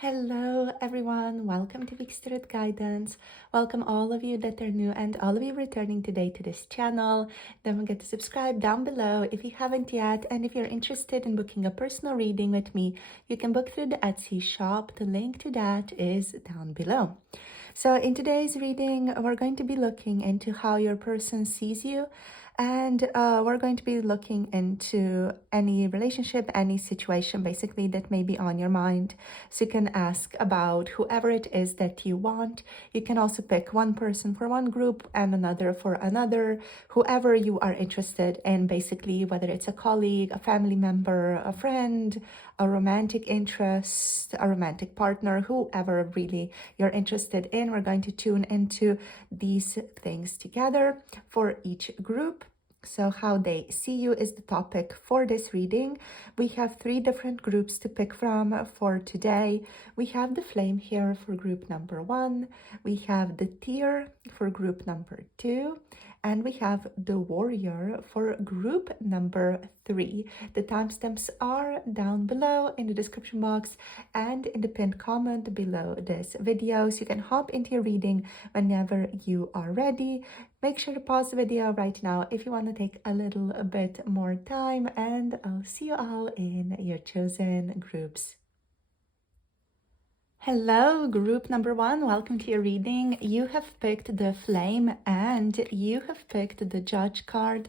Hello everyone, welcome to Week Spirit Guidance. Welcome all of you that are new and all of you returning today to this channel. Don't forget to subscribe down below if you haven't yet, and if you're interested in booking a personal reading with me, you can book through the Etsy shop. The link to that is down below. So in today's reading, we're going to be looking into how your person sees you, and we're going to be looking into any relationship, any situation basically that may be on your mind. So you can ask about whoever it is that you want. You can also pick one person for one group and another for another, whoever you are interested in, basically, whether it's a colleague, a family member, a friend, a romantic interest, a romantic partner, whoever really you're interested in. We're going to tune into these things together for each group. So how they see you is the topic for this reading. We have 3 different groups to pick from for today. We have the flame here for group number 1. We have the tear for group number 2. And we have the warrior for group number 3. The timestamps are down below in the description box and in the pinned comment below this video. So you can hop into your reading whenever you are ready. Make sure to pause the video right now if you want to take a little bit more time, and I'll see you all in your chosen groups. Hello, group number 1. Welcome to your reading. You have picked the flame and you have picked the judge card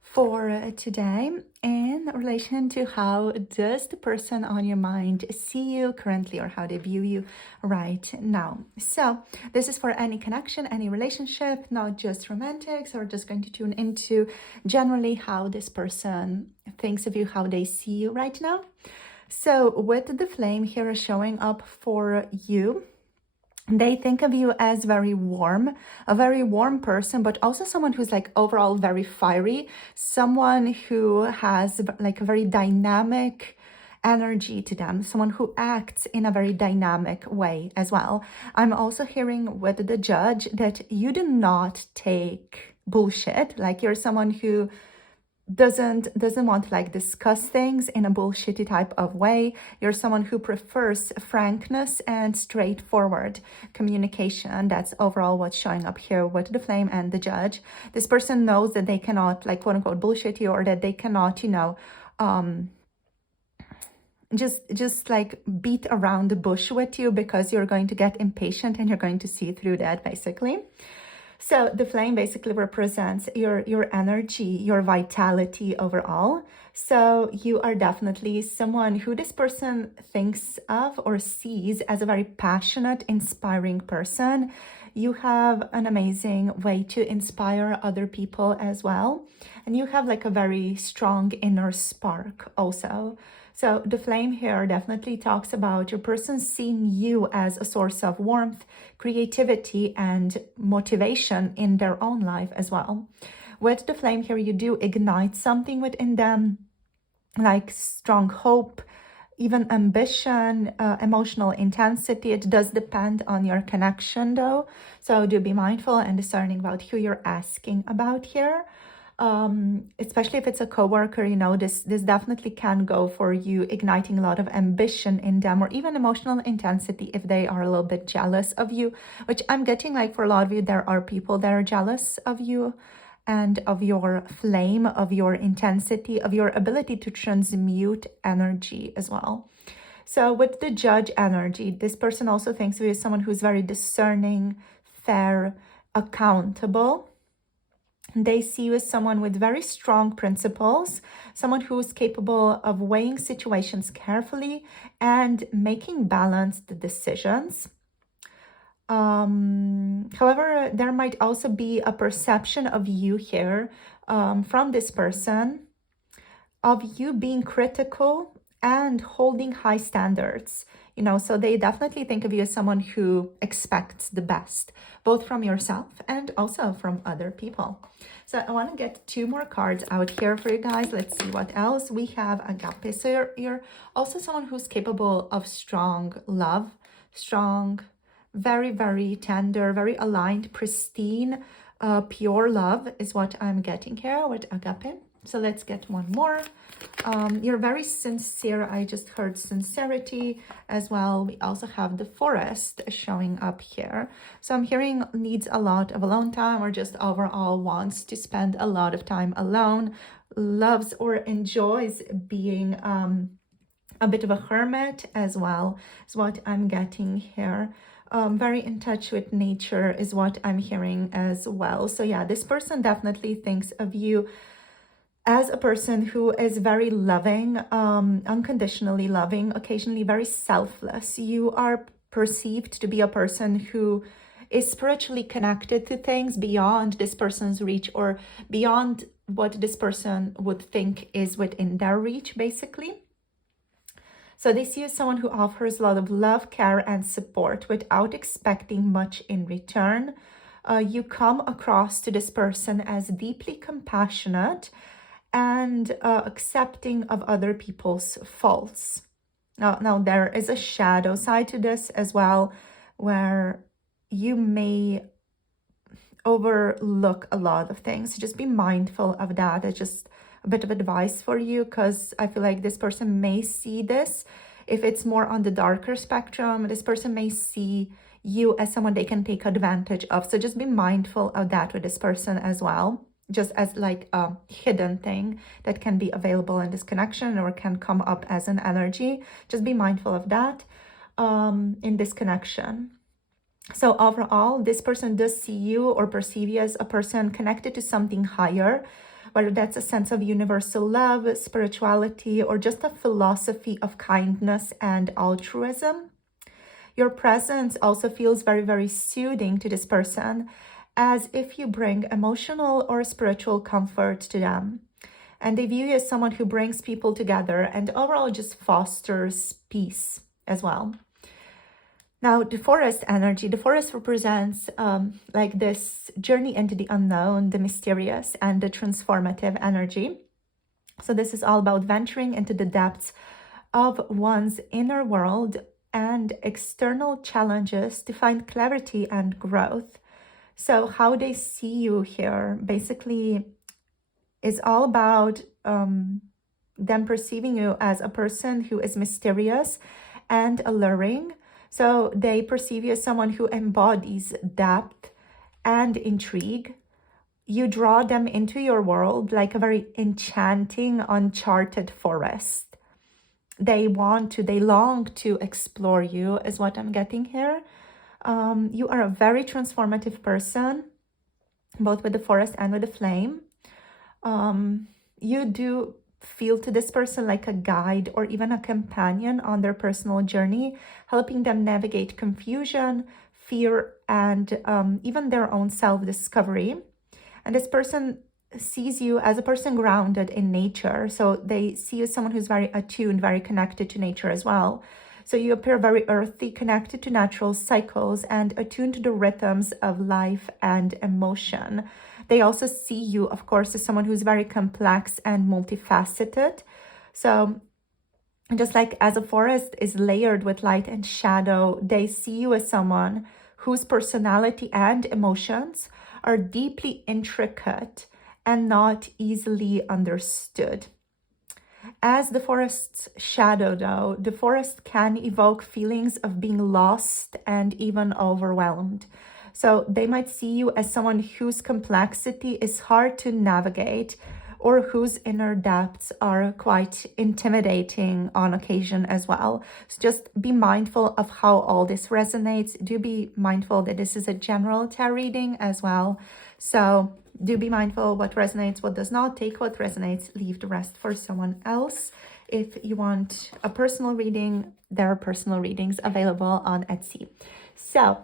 for today in relation to how does the person on your mind see you currently, or how they view you right now. So this is for any connection, any relationship, not just romantic. So we're just going to tune into generally how this person thinks of you, how they see you right now. So with the flame here showing up for you, they think of you as very warm, a very warm person, but also someone who's like overall very fiery, someone who has like a very dynamic energy to them, someone who acts in a very dynamic way as well. I'm also hearing with the judge that you do not take bullshit, like you're someone who doesn't want to like discuss things in a bullshitty type of way. You're someone who prefers frankness and straightforward communication. That's overall what's showing up here with the flame and the judge. This person knows that they cannot like quote unquote bullshit you, or that they cannot, you know, just like beat around the bush with you, because you're going to get impatient and you're going to see through that basically. So the flame basically represents your energy, your vitality overall. So you are definitely someone who this person thinks of or sees as a very passionate, inspiring person. You have an amazing way to inspire other people as well. And you have like a very strong inner spark also. So the flame here definitely talks about your person seeing you as a source of warmth, creativity, and motivation in their own life as well. With the flame here, you do ignite something within them, like strong hope, even ambition, emotional intensity. It does depend on your connection though. So do be mindful and discerning about who you're asking about here. Especially if it's a coworker, you know, this definitely can go for you igniting a lot of ambition in them, or even emotional intensity if they are a little bit jealous of you, which I'm getting like for a lot of you, there are people that are jealous of you and of your flame, of your intensity, of your ability to transmute energy as well. So with the judge energy, this person also thinks of you as someone who's very discerning, fair, accountable. They see you as someone with very strong principles, someone who is capable of weighing situations carefully and making balanced decisions. However, there might also be a perception of you here from this person, of you being critical and holding high standards. You know, so they definitely think of you as someone who expects the best, both from yourself and also from other people. So I want to get 2 more cards out here for you guys. Let's see what else. We have agape. So you're also someone who's capable of strong love, strong, very, very tender, very aligned, pristine, pure love is what I'm getting here with agape. So let's get one more. You're very sincere. I just heard sincerity as well. We also have the Forest showing up here. So I'm hearing needs a lot of alone time, or just overall wants to spend a lot of time alone, loves or enjoys being a bit of a hermit as well, is what I'm getting here. Very in touch with nature is what I'm hearing as well. So yeah, this person definitely thinks of you as a person who is very loving, unconditionally loving, occasionally very selfless. You are perceived to be a person who is spiritually connected to things beyond this person's reach, or beyond what this person would think is within their reach, basically. So they see you as someone who offers a lot of love, care, and support without expecting much in return. You come across to this person as deeply compassionate and accepting of other people's faults. Now, there is a shadow side to this as well, where you may overlook a lot of things. Just be mindful of that. It's just a bit of advice for you, because I feel like this person may see this. If it's more on the darker spectrum, this person may see you as someone they can take advantage of. So just be mindful of that with this person as well, just as like a hidden thing that can be available in this connection, or can come up as an energy. Just be mindful of that in this connection. So overall, this person does see you or perceive you as a person connected to something higher, whether that's a sense of universal love, spirituality, or just a philosophy of kindness and altruism. Your presence also feels very, very soothing to this person, as if you bring emotional or spiritual comfort to them. And they view you as someone who brings people together and overall just fosters peace as well. Now, the Forest energy, the Forest represents like this journey into the unknown, the mysterious, and the transformative energy. So this is all about venturing into the depths of one's inner world and external challenges to find clarity and growth. So how they see you here basically is all about them perceiving you as a person who is mysterious and alluring. So they perceive you as someone who embodies depth and intrigue. You draw them into your world like a very enchanting, uncharted forest. They long to explore you, is what I'm getting here. You are a very transformative person, both with the Forest and with the Flame. You do feel to this person like a guide or even a companion on their personal journey, helping them navigate confusion, fear, and even their own self-discovery. And this person sees you as a person grounded in nature. So they see you as someone who's very attuned, very connected to nature as well. So you appear very earthy, connected to natural cycles, and attuned to the rhythms of life and emotion. They also see you, of course, as someone who's very complex and multifaceted. So just like as a forest is layered with light and shadow, they see you as someone whose personality and emotions are deeply intricate and not easily understood. As the forest's shadow, though, the forest can evoke feelings of being lost and even overwhelmed. So they might see you as someone whose complexity is hard to navigate, or whose inner depths are quite intimidating on occasion as well. So just be mindful of how all this resonates. Do be mindful that this is a general tarot reading as well. So do be mindful what resonates, what does not. Take what resonates, leave the rest for someone else. If you want a personal reading, there are personal readings available on Etsy. So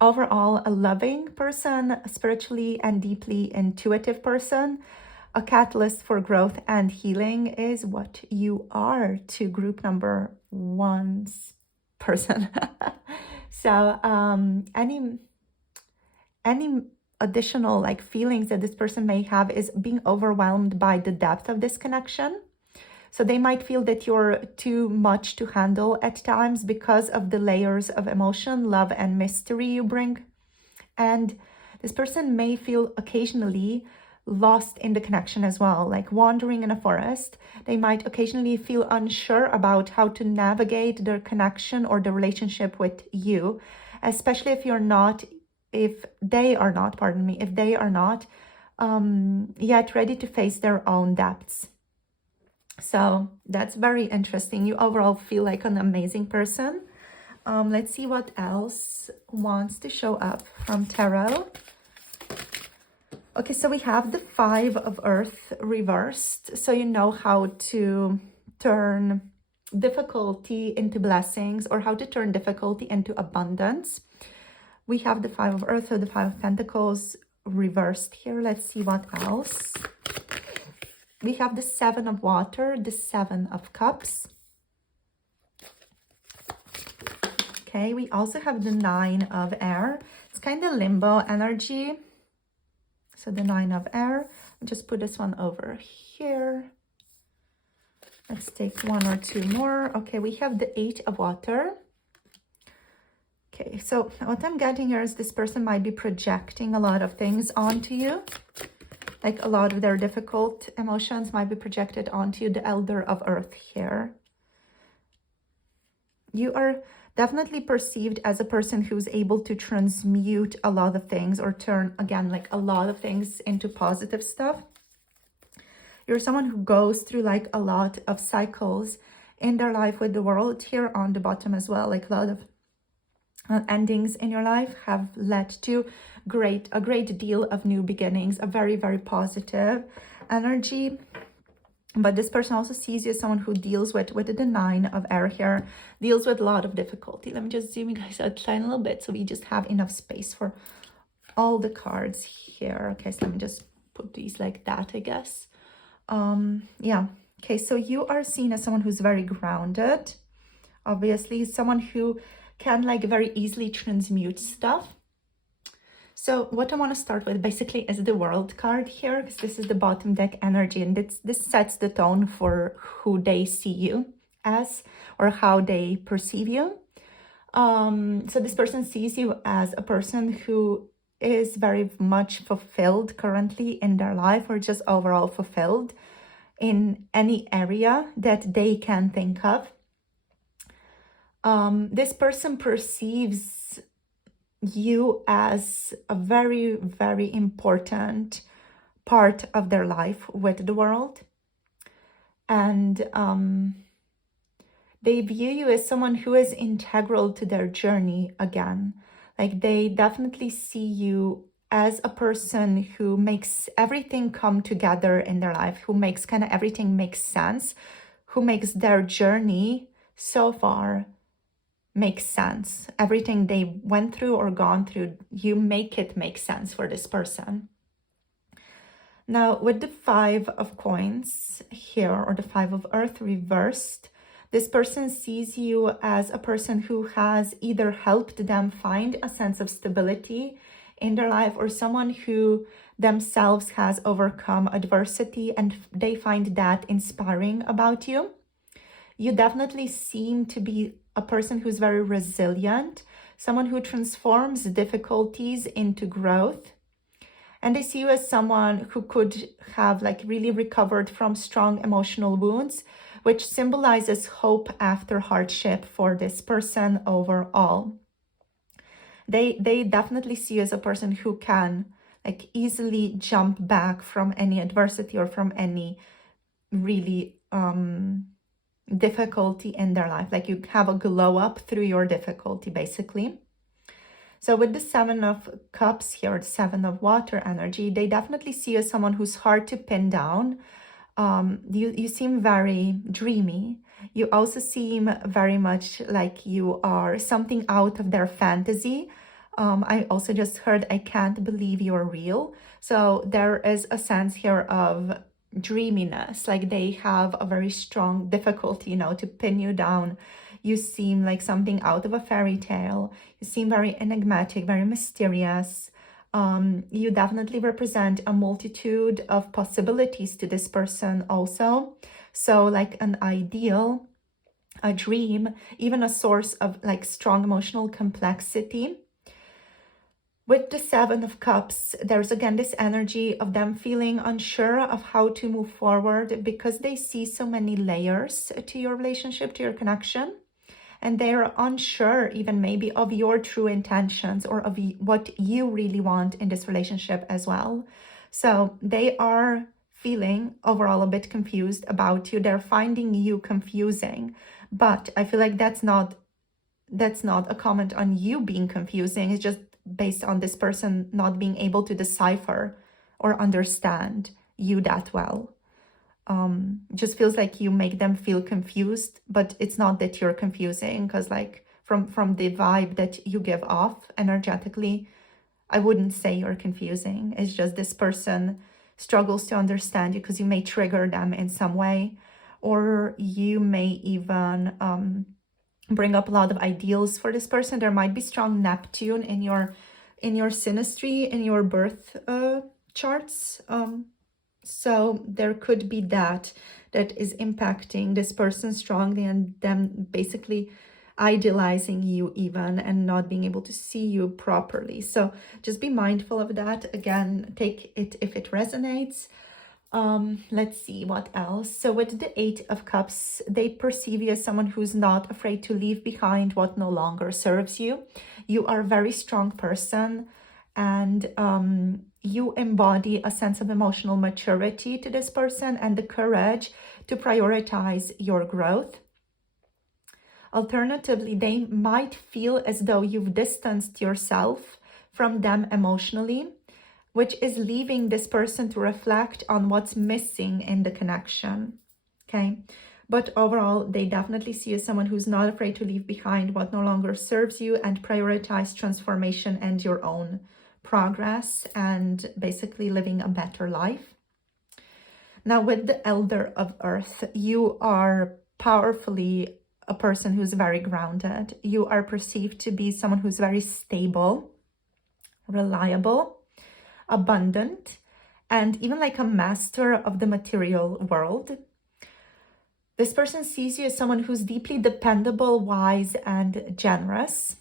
overall, a loving person, a spiritually and deeply intuitive person, a catalyst for growth and healing is what you are to group number one's person. So any additional like feelings that this person may have is being overwhelmed by the depth of this connection. So they might feel that you're too much to handle at times because of the layers of emotion, love, and mystery you bring. And this person may feel occasionally lost in the connection as well, like wandering in a forest. They might occasionally feel unsure about how to navigate their connection or the relationship with you, especially if they are not yet ready to face their own depths. So that's very interesting. You overall feel like an amazing person. Let's see what else wants to show up from tarot. Okay, so we have the Five of Earth reversed. So you know how to turn difficulty into blessings, or how to turn difficulty into abundance. We have the Five of Earth, or the Five of Pentacles reversed here. Let's see what else. We have the Seven of Water, the Seven of Cups. Okay, we also have the Nine of Air. It's kind of limbo energy. So the Nine of Air. I'll just put this one over here. Let's take one or two more. Okay, we have the Eight of Water. Okay, so what I'm getting here is this person might be projecting a lot of things onto you. Like a lot of their difficult emotions might be projected onto you, the Elder of Earth here. You are definitely perceived as a person who's able to transmute a lot of things, or turn, again, like a lot of things into positive stuff. You're someone who goes through like a lot of cycles in their life with the World here on the bottom as well. Like a lot of endings in your life have led to a great deal of new beginnings, a very, very positive energy. But this person also sees you as someone who deals with the Nine of Air here, deals with a lot of difficulty. Let me just zoom you guys out a little bit so we just have enough space for all the cards here. Okay, so let me just put these like that, I guess. Yeah. Okay, so you are seen as someone who's very grounded. Obviously, someone who can like very easily transmute stuff. So what I want to start with basically is the World card here, because this is the bottom deck energy, and this sets the tone for who they see you as, or how they perceive you. So this person sees you as a person who is very much fulfilled currently in their life, or just overall fulfilled in any area that they can think of. This person perceives you as a very, very important part of their life with the World. And they view you as someone who is integral to their journey again. Like they definitely see you as a person who makes everything come together in their life, who makes kind of everything make sense, who makes their journey so far makes sense. Everything they went through or gone through, you make it make sense for this person. Now, with the Five of Coins here, or the Five of Earth reversed, this person sees you as a person who has either helped them find a sense of stability in their life, or someone who themselves has overcome adversity and they find that inspiring about you. You definitely seem to be a person who's very resilient, someone who transforms difficulties into growth. And they see you as someone who could have like really recovered from strong emotional wounds, which symbolizes hope after hardship for this person overall. They definitely see you as a person who can like easily jump back from any adversity or from any really difficulty in their life. Like you have a glow up through your difficulty, basically. So with the Seven of Cups here, the Seven of Water energy, they definitely see you as someone who's hard to pin down. You seem very dreamy. You also seem very much like you are something out of their fantasy. I also just heard, I can't believe you're real. So there is a sense here of dreaminess, like they have a very strong difficulty, you know, to pin you down. You seem like something out of a fairy tale. You seem very enigmatic, very mysterious. You definitely represent a multitude of possibilities to this person also. So like an ideal, a dream, even a source of like strong emotional complexity. With the Seven of Cups, there's again this energy of them feeling unsure of how to move forward because they see so many layers to your relationship, to your connection. And they're unsure even maybe of your true intentions or of what you really want in this relationship as well. So they are feeling overall a bit confused about you. They're finding you confusing. But I feel like that's not a comment on you being confusing. It's just based on this person not being able to decipher or understand you that well. Just feels like you make them feel confused, but it's not that you're confusing, because like from the vibe that you give off energetically, I wouldn't say you're confusing. It's just this person struggles to understand you because you may trigger them in some way, or you may even bring up a lot of ideals for this person. There might be strong Neptune in your synastry, in your birth charts. So there could be that is impacting this person strongly, and them basically idealizing you even and not being able to see you properly. So just be mindful of that. Again, take it if it resonates. Let's see what else. So with the Eight of Cups, they perceive you as someone who's not afraid to leave behind what no longer serves you. You are a very strong person, and you embody a sense of emotional maturity to this person and the courage to prioritize your growth. Alternatively, they might feel as though you've distanced yourself from them emotionally, which is leaving this person to reflect on what's missing in the connection, okay? But overall, they definitely see you as someone who's not afraid to leave behind what no longer serves you and prioritize transformation and your own progress and basically living a better life. Now, with the Elder of Earth, you are powerfully a person who's very grounded. You are perceived to be someone who's very stable, reliable, abundant, and even like a master of the material world. This person sees you as someone who's deeply dependable, wise, and generous,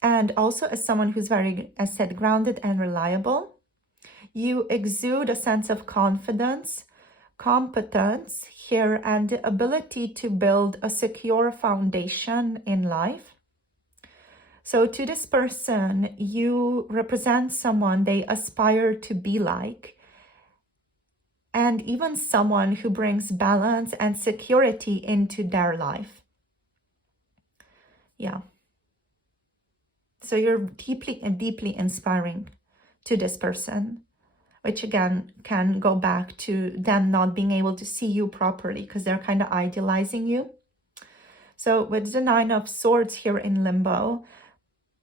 and also as someone who's very, as said, grounded and reliable. You exude a sense of confidence, competence here, and the ability to build a secure foundation in life. So to this person, you represent someone they aspire to be like, and even someone who brings balance and security into their life. Yeah. So you're deeply and deeply inspiring to this person, which again can go back to them not being able to see you properly because they're kind of idealizing you. So with the Nine of Swords here in limbo,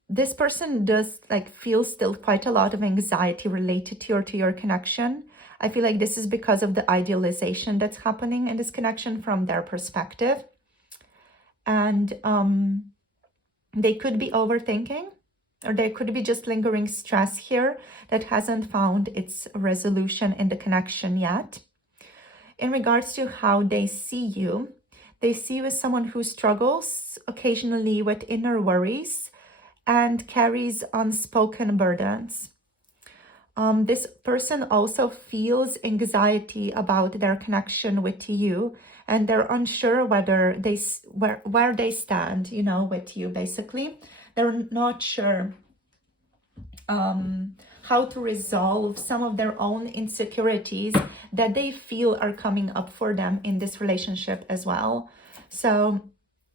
this person does like feel still quite a lot of anxiety related to your connection. I feel like this is because of the idealization that's happening in this connection from their perspective. And they could be overthinking, or there could be just lingering stress here that hasn't found its resolution in the connection yet. In regards to how they see you as someone who struggles occasionally with inner worries and carries unspoken burdens. This person also feels anxiety about their connection with you, and they're unsure whether where they stand, with you. Basically, they're not sure how to resolve some of their own insecurities that they feel are coming up for them in this relationship as well. So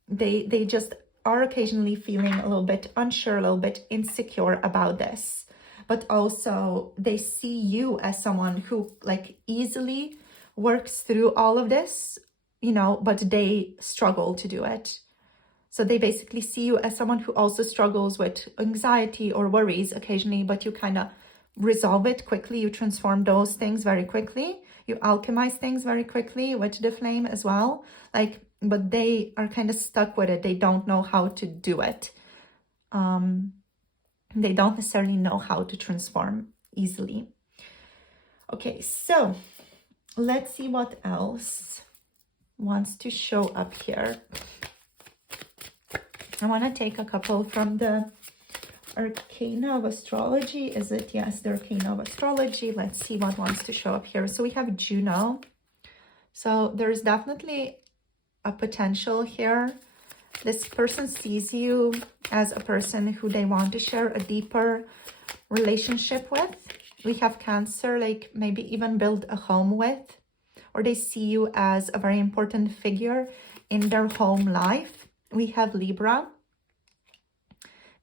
they just are occasionally feeling a little bit unsure, a little bit insecure about this. But also they see you as someone who like easily works through all of this, but they struggle to do it. So they basically see you as someone who also struggles with anxiety or worries occasionally, but you kind of resolve it quickly. You transform those things very quickly. You alchemize things very quickly with the flame as well. But they are kind of stuck with it. They don't know how to do it. They don't necessarily know how to transform easily. Okay, so let's see what else wants to show up here. I want to take a couple from the Arcana of Astrology. Is it? Yes, the Arcana of Astrology. Let's see what wants to show up here. So we have Juno. So there's definitely a potential here. This person sees you as a person who they want to share a deeper relationship with. We have Cancer, like maybe even build a home with, or they see you as a very important figure in their home life. We have Libra.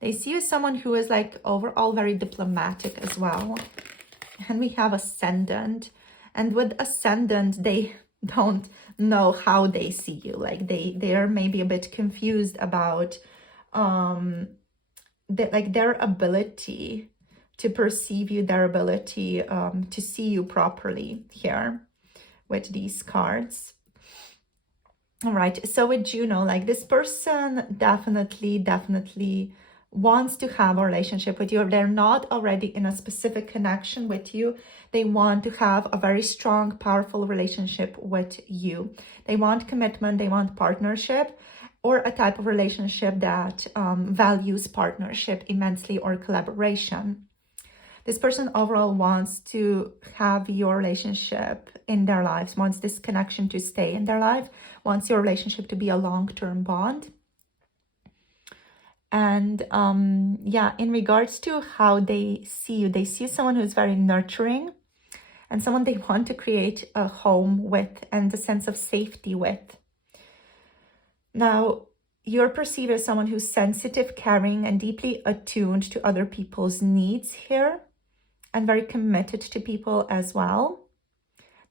They see you as someone who is like overall very diplomatic as well. And we have Ascendant. And with Ascendant, they don't know how they see you. Like they are maybe a bit confused about their ability to perceive you, their ability to see you properly here with these cards. All right, so with Juno, like this person definitely wants to have a relationship with you. If they're not already in a specific connection with you, they want to have a very strong, powerful relationship with you. They want commitment, they want partnership, or a type of relationship that values partnership immensely, or collaboration. This person overall wants to have your relationship in their lives, wants this connection to stay in their life, wants your relationship to be a long-term bond. And yeah, in regards to how they see you someone who's very nurturing and someone they want to create a home with and a sense of safety with. Now, you're perceived as someone who's sensitive, caring, and deeply attuned to other people's needs here, and very committed to people as well.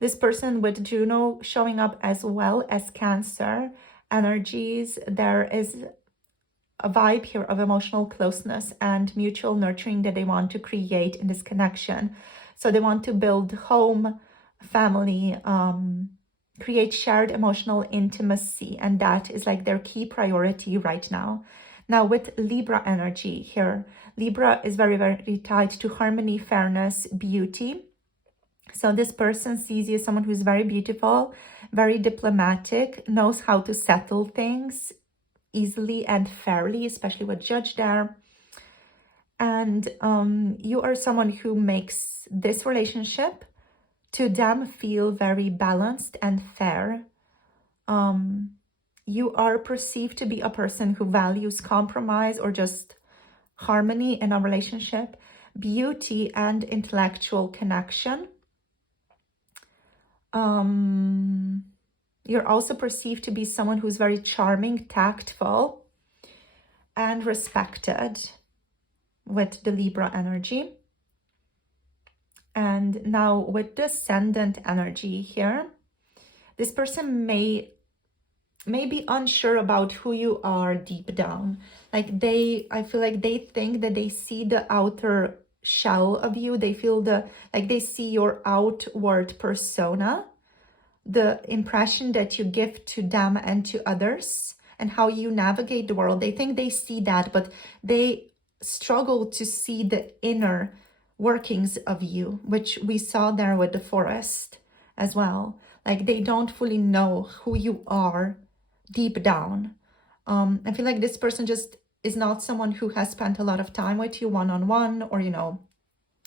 This person with Juno showing up as well as Cancer energies, there is a vibe here of emotional closeness and mutual nurturing that they want to create in this connection. So they want to build home, family, create shared emotional intimacy, and that is like their key priority right now. Now with Libra energy here, Libra is very tied to harmony, fairness, beauty. So this person sees you as someone who's very beautiful, very diplomatic, knows how to settle things easily and fairly, especially with Judge there. And you are someone who makes this relationship to them feel very balanced and fair. You are perceived to be a person who values compromise or just harmony in a relationship, beauty, and intellectual connection. You're also perceived to be someone who's very charming, tactful, and respected with the Libra energy. And now with the Ascendant energy here, this person may be unsure about who you are deep down. Like I feel like they think that they see the outer shell of you. They feel they see your outward persona, the impression that you give to them and to others, and how you navigate the world. They think they see that, but they struggle to see the inner workings of you, which we saw there with the forest as well. Like they don't fully know who you are deep down. I feel like this person just is not someone who has spent a lot of time with you one-on-one, or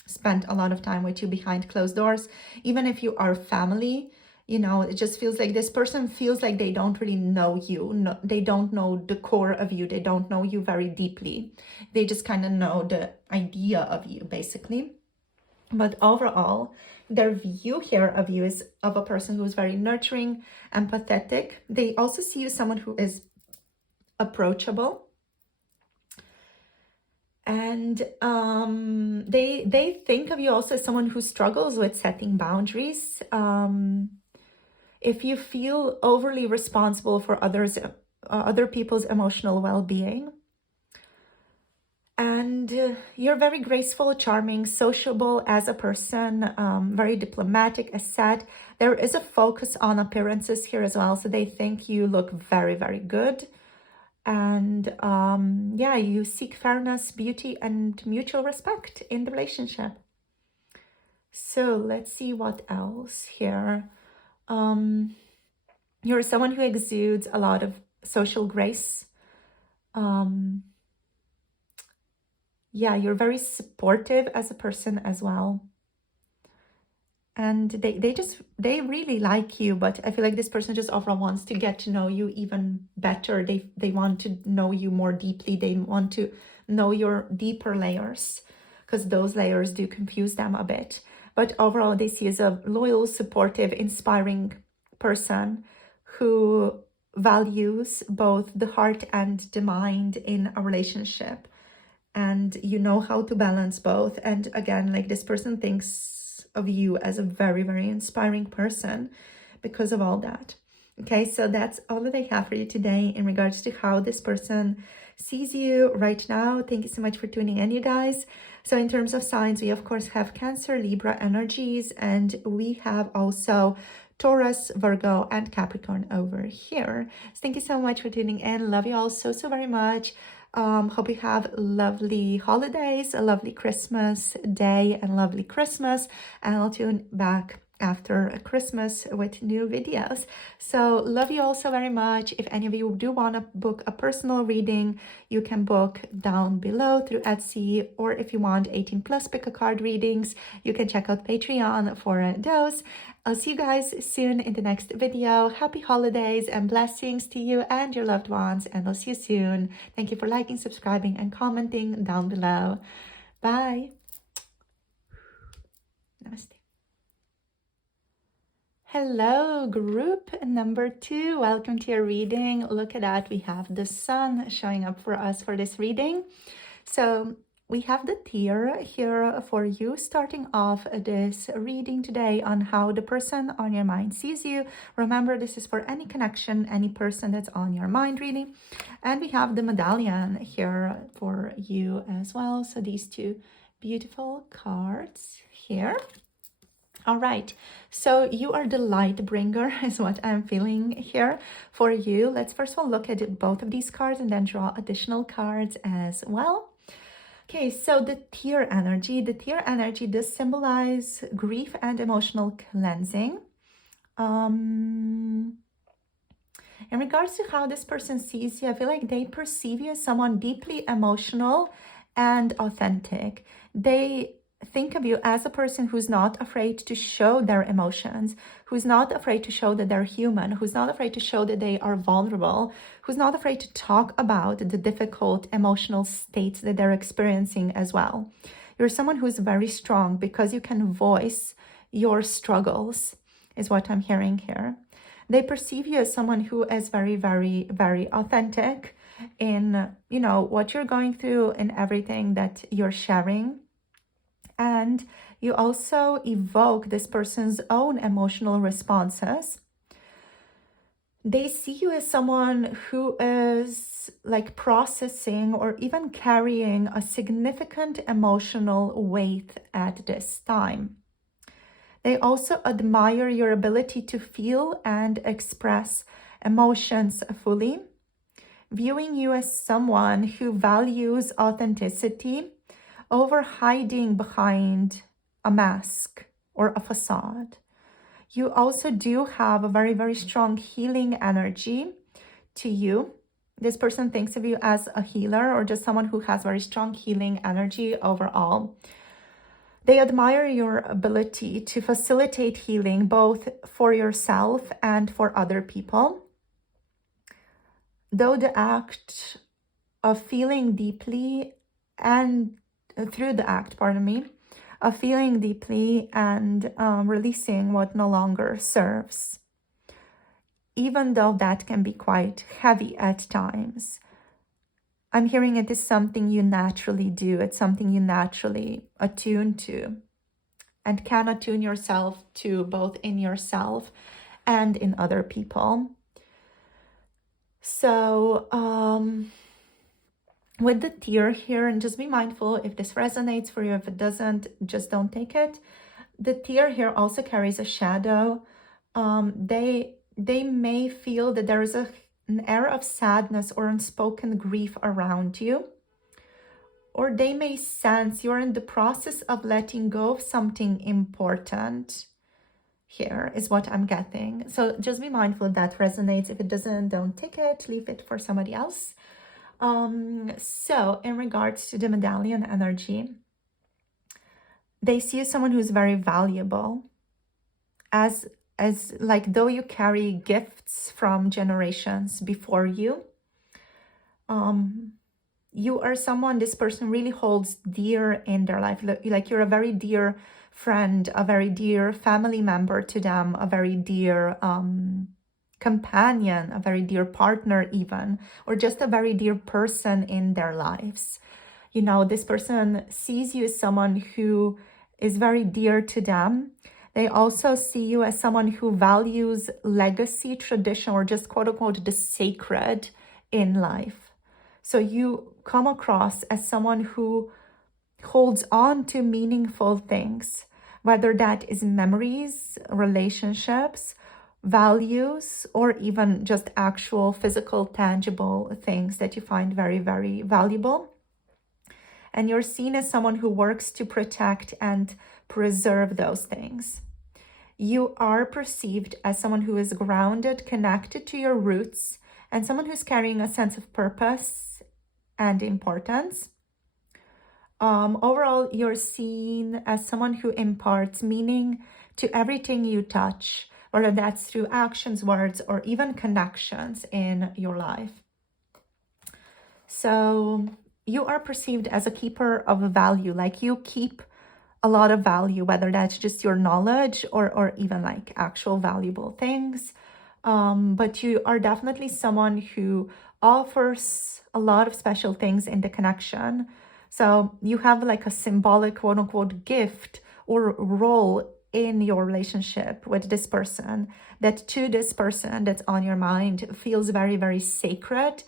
spent a lot of time with you behind closed doors. Even if you are family, it just feels like this person feels like they don't really know you. No, they don't know the core of you. They don't know you very deeply. They just kind of know the idea of you, basically. But overall, their view here of you is of a person who is very nurturing, empathetic. They also see you as someone who is approachable. And they think of you also as someone who struggles with setting boundaries. If you feel overly responsible for other people's emotional well-being. And you're very graceful, charming, sociable as a person, very diplomatic, as said. There is a focus on appearances here as well. So they think you look very good. And yeah, you seek fairness, beauty, and mutual respect in the relationship. So let's see what else here. You're someone who exudes a lot of social grace. yeah, you're very supportive as a person as well. And they really like you, but I feel like this person just overall wants to get to know you even better. They want to know you more deeply. They want to know your deeper layers, because those layers do confuse them a bit. But overall, they see you as a loyal, supportive, inspiring person who values both the heart and the mind in a relationship. And you know how to balance both. And again, like, this person thinks of you as a very, very inspiring person because of all that. Okay, so that's all that I have for you today in regards to how this person sees you right now. Thank you so much for tuning in, you guys. So in terms of signs, we of course have Cancer, Libra energies, and we have also Taurus, Virgo, and Capricorn over here. So thank you so much for tuning in. Love you all so, so very much. Hope you have lovely holidays, a lovely Christmas day, and lovely Christmas. And I'll tune back after Christmas with new videos. So love you all so very much. If any of you do want to book a personal reading, you can book down below through Etsy, or if you want 18 plus pick a card readings, you can check out Patreon for those. I'll see you guys soon in the next video. Happy holidays and blessings to you and your loved ones, and I'll see you soon. Thank you for liking, subscribing, and commenting down below. Bye. Namaste. Hello, group number 2. Welcome to your reading. Look at that. We have the sun showing up for us for this reading. So we have the tier here for you, starting off this reading today on how the person on your mind sees you. Remember, this is for any connection, any person that's on your mind, really. And we have the medallion here for you as well. So these two beautiful cards here. All right, so you are the light bringer is what I'm feeling here for you. Let's first of all look at both of these cards and then draw additional cards as well. Okay, so the tear energy does symbolize grief and emotional cleansing. In regards to how this person sees you, I feel like they perceive you as someone deeply emotional and authentic. They think of you as a person who's not afraid to show their emotions, who's not afraid to show that they're human, who's not afraid to show that they are vulnerable, who's not afraid to talk about the difficult emotional states that they're experiencing as well. You're someone who's very strong because you can voice your struggles, is what I'm hearing here. They perceive you as someone who is very, very, very authentic in, you know, what you're going through and everything that you're sharing. And you also evoke this person's own emotional responses. They see you as someone who is like processing or even carrying a significant emotional weight at this time. They also admire your ability to feel and express emotions fully, viewing you as someone who values authenticity over hiding behind a mask or a facade. You also do have a very, very strong healing energy to you. This person thinks of you as a healer or just someone who has very strong healing energy overall. They admire your ability to facilitate healing both for yourself and for other people. Though the act of feeling deeply and through the act, of feeling deeply and releasing what no longer serves, even though that can be quite heavy at times. I'm hearing it is something you naturally do. It's something you naturally attune to and can attune yourself to, both in yourself and in other people. So, with the tear here, and just be mindful if this resonates for you. If it doesn't, just don't take it. The tear here also carries a shadow. They may feel that there is an air of sadness or unspoken grief around you. Or they may sense you're in the process of letting go of something important. Here is what I'm getting. So just be mindful if that resonates. If it doesn't, don't take it. Leave it for somebody else. So in regards to the medallion energy, they see you as someone who's very valuable, as like though you carry gifts from generations before you. You are someone this person really holds dear in their life. Like you're a very dear friend, a very dear family member to them, a very dear companion, a very dear partner even, or just a very dear person in their lives. You know, this person sees you as someone who is very dear to them. They also see you as someone who values legacy, tradition, or just quote unquote the sacred in life. So you come across as someone who holds on to meaningful things, whether that is memories, relationships, values, or even just actual physical, tangible things that you find very, very valuable. And you're seen as someone who works to protect and preserve those things. You are perceived as someone who is grounded, connected to your roots, and someone who's carrying a sense of purpose and importance. Overall, you're seen as someone who imparts meaning to everything you touch, whether that's through actions, words, or even connections in your life. So you are perceived as a keeper of value, like you keep a lot of value, whether that's just your knowledge or even like actual valuable things. But you are definitely someone who offers a lot of special things in the connection. So you have like a symbolic quote unquote gift or role in your relationship with this person that to this person that's on your mind feels very, very sacred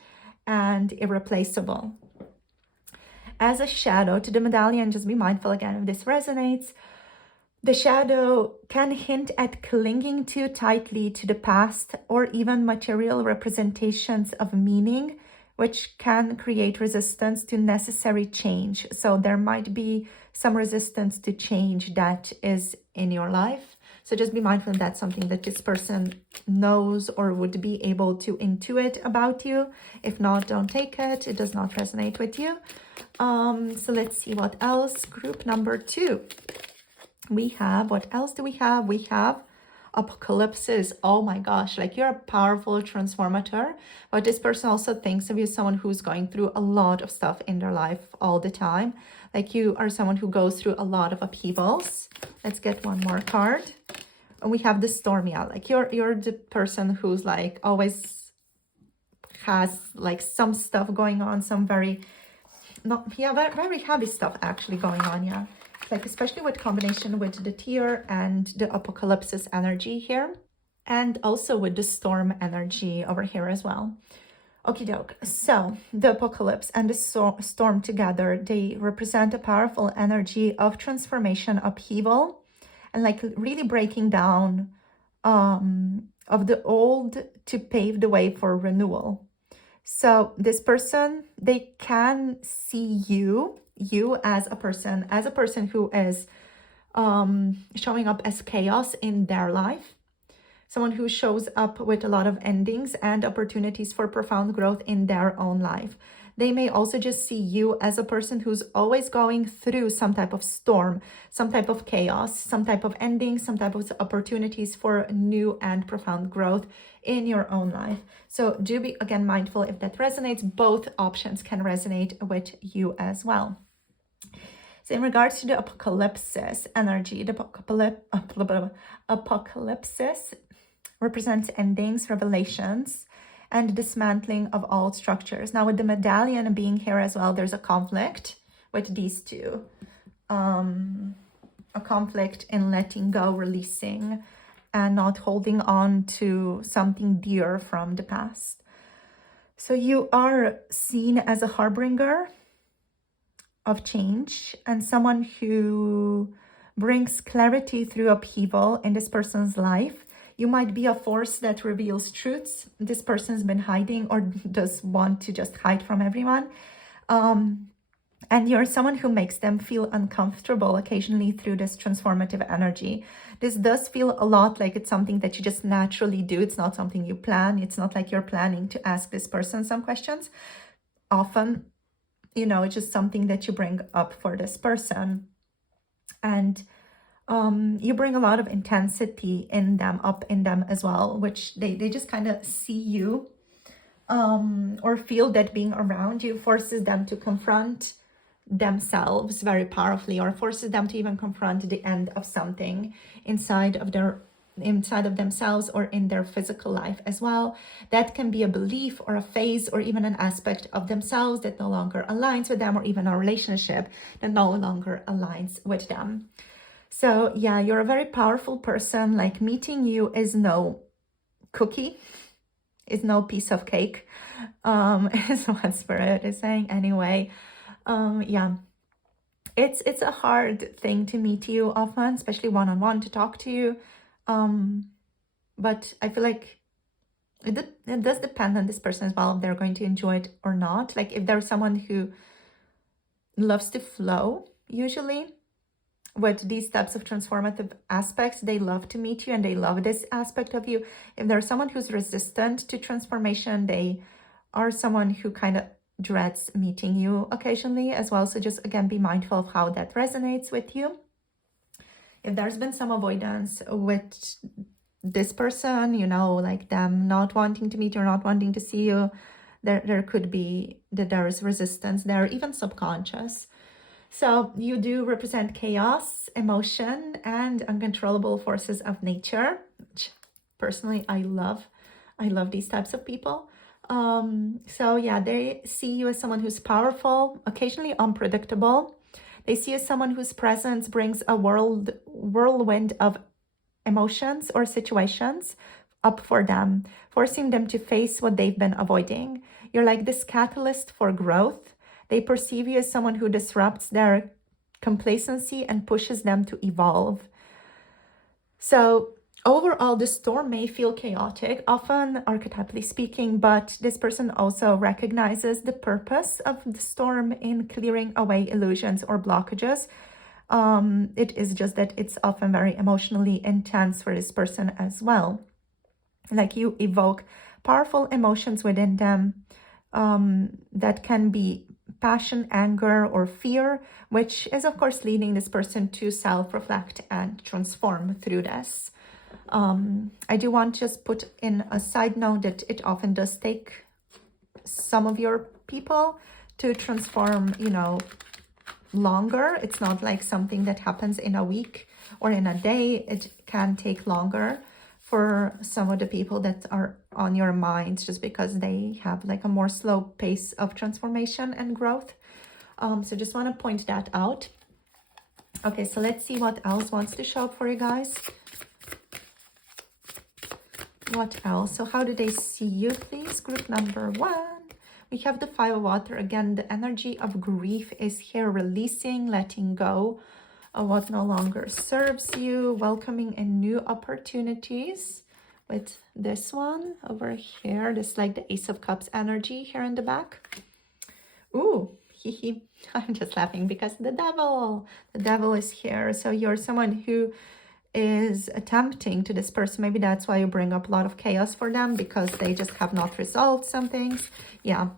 and irreplaceable. As a shadow to the medallion, just be mindful again if this resonates. The shadow can hint at clinging too tightly to the past or even material representations of meaning, which can create resistance to necessary change. So there might be some resistance to change that is in your life. So just be mindful that's something that this person knows or would be able to intuit about you. If not, don't take it. It does not resonate with you. So let's see what else. Group number 2. What else do we have? We have apocalypses. Oh my gosh, like you're a powerful transformator, but this person also thinks of you as someone who's going through a lot of stuff in their life all the time. Like you are someone who goes through a lot of upheavals. Let's get one more card. And we have the storm. Yeah, like you're the person who's like always has like some stuff going on, some very heavy stuff actually going on. Yeah, like especially with combination with the tear and the apocalypsis energy here, and also with the storm energy over here as well. Okie doke. So the apocalypse and the storm together, they represent a powerful energy of transformation, upheaval, and like really breaking down of the old to pave the way for renewal. So this person, they can see you as a person who is showing up as chaos in their life, someone who shows up with a lot of endings and opportunities for profound growth in their own life. They may also just see you as a person who's always going through some type of storm, some type of chaos, some type of ending, some type of opportunities for new and profound growth in your own life. So do be, again, mindful if that resonates. Both options can resonate with you as well. So in regards to the apocalypsis energy, the apocalypsis represents endings, revelations, and dismantling of old structures. Now with the medallion being here as well, there's a conflict with these two. A conflict in letting go, releasing, and not holding on to something dear from the past. So you are seen as a harbinger of change and someone who brings clarity through upheaval in this person's life. You might be a force that reveals truths this person's been hiding or does want to just hide from everyone. And you're someone who makes them feel uncomfortable occasionally through this transformative energy. This does feel a lot like it's something that you just naturally do. It's not something you plan. It's not like you're planning to ask this person some questions. often, you know, it's just something that you bring up for this person. And you bring a lot of intensity up in them as well, which they just kind of see you or feel that being around you forces them to confront themselves very powerfully, or forces them to even confront the end of something inside of themselves or in their physical life as well. That can be a belief or a phase or even an aspect of themselves that no longer aligns with them, or even a relationship that no longer aligns with them. So yeah, you're a very powerful person. Like, meeting you is no cookie, is no piece of cake, is what Spirit is saying anyway. Yeah, it's a hard thing to meet you often, especially one-on-one, to talk to you. But I feel like it does depend on this person as well, if they're going to enjoy it or not. Like, if there's someone who loves to flow, usually with these types of transformative aspects, they love to meet you and they love this aspect of you. If there's someone who's resistant to transformation, they are someone who kind of dreads meeting you occasionally as well. So just, again, be mindful of how that resonates with you. If there's been some avoidance with this person, you know, like them not wanting to meet you or not wanting to see you, there could be that there is resistance there, even subconscious. So you do represent chaos, emotion, and uncontrollable forces of nature, which personally I love. I love these types of people. So yeah, they see you as someone who's powerful, occasionally unpredictable. They see you as someone whose presence brings a whirlwind of emotions or situations up for them, forcing them to face what they've been avoiding. You're like this catalyst for growth. They perceive you as someone who disrupts their complacency and pushes them to evolve. So overall, the storm may feel chaotic, often archetypally speaking, but this person also recognizes the purpose of the storm in clearing away illusions or blockages. It is just that it's often very emotionally intense for this person as well. Like, you evoke powerful emotions within them that can be passion, anger, or fear, which is of course leading this person to self-reflect and transform through this. I do want to just put in a side note that it often does take some of your people to transform, you know, longer. It's not like something that happens in a week or in a day. It can take longer for some of the people that are on your mind, just because they have like a more slow pace of transformation and growth. So just want to point that out. Okay, so let's see what else wants to show up for you guys. What else? So how do they see you, please? Group number 1. We have the 5 of water. Again, the energy of grief is here, releasing, letting go of what no longer serves you, welcoming in new opportunities with this one over here. This is like the Ace of Cups energy here in the back. Ooh, I'm just laughing because the devil is here. So you're someone who is attempting to this person. Maybe that's why you bring up a lot of chaos for them, because they just have not resolved some things. Yeah,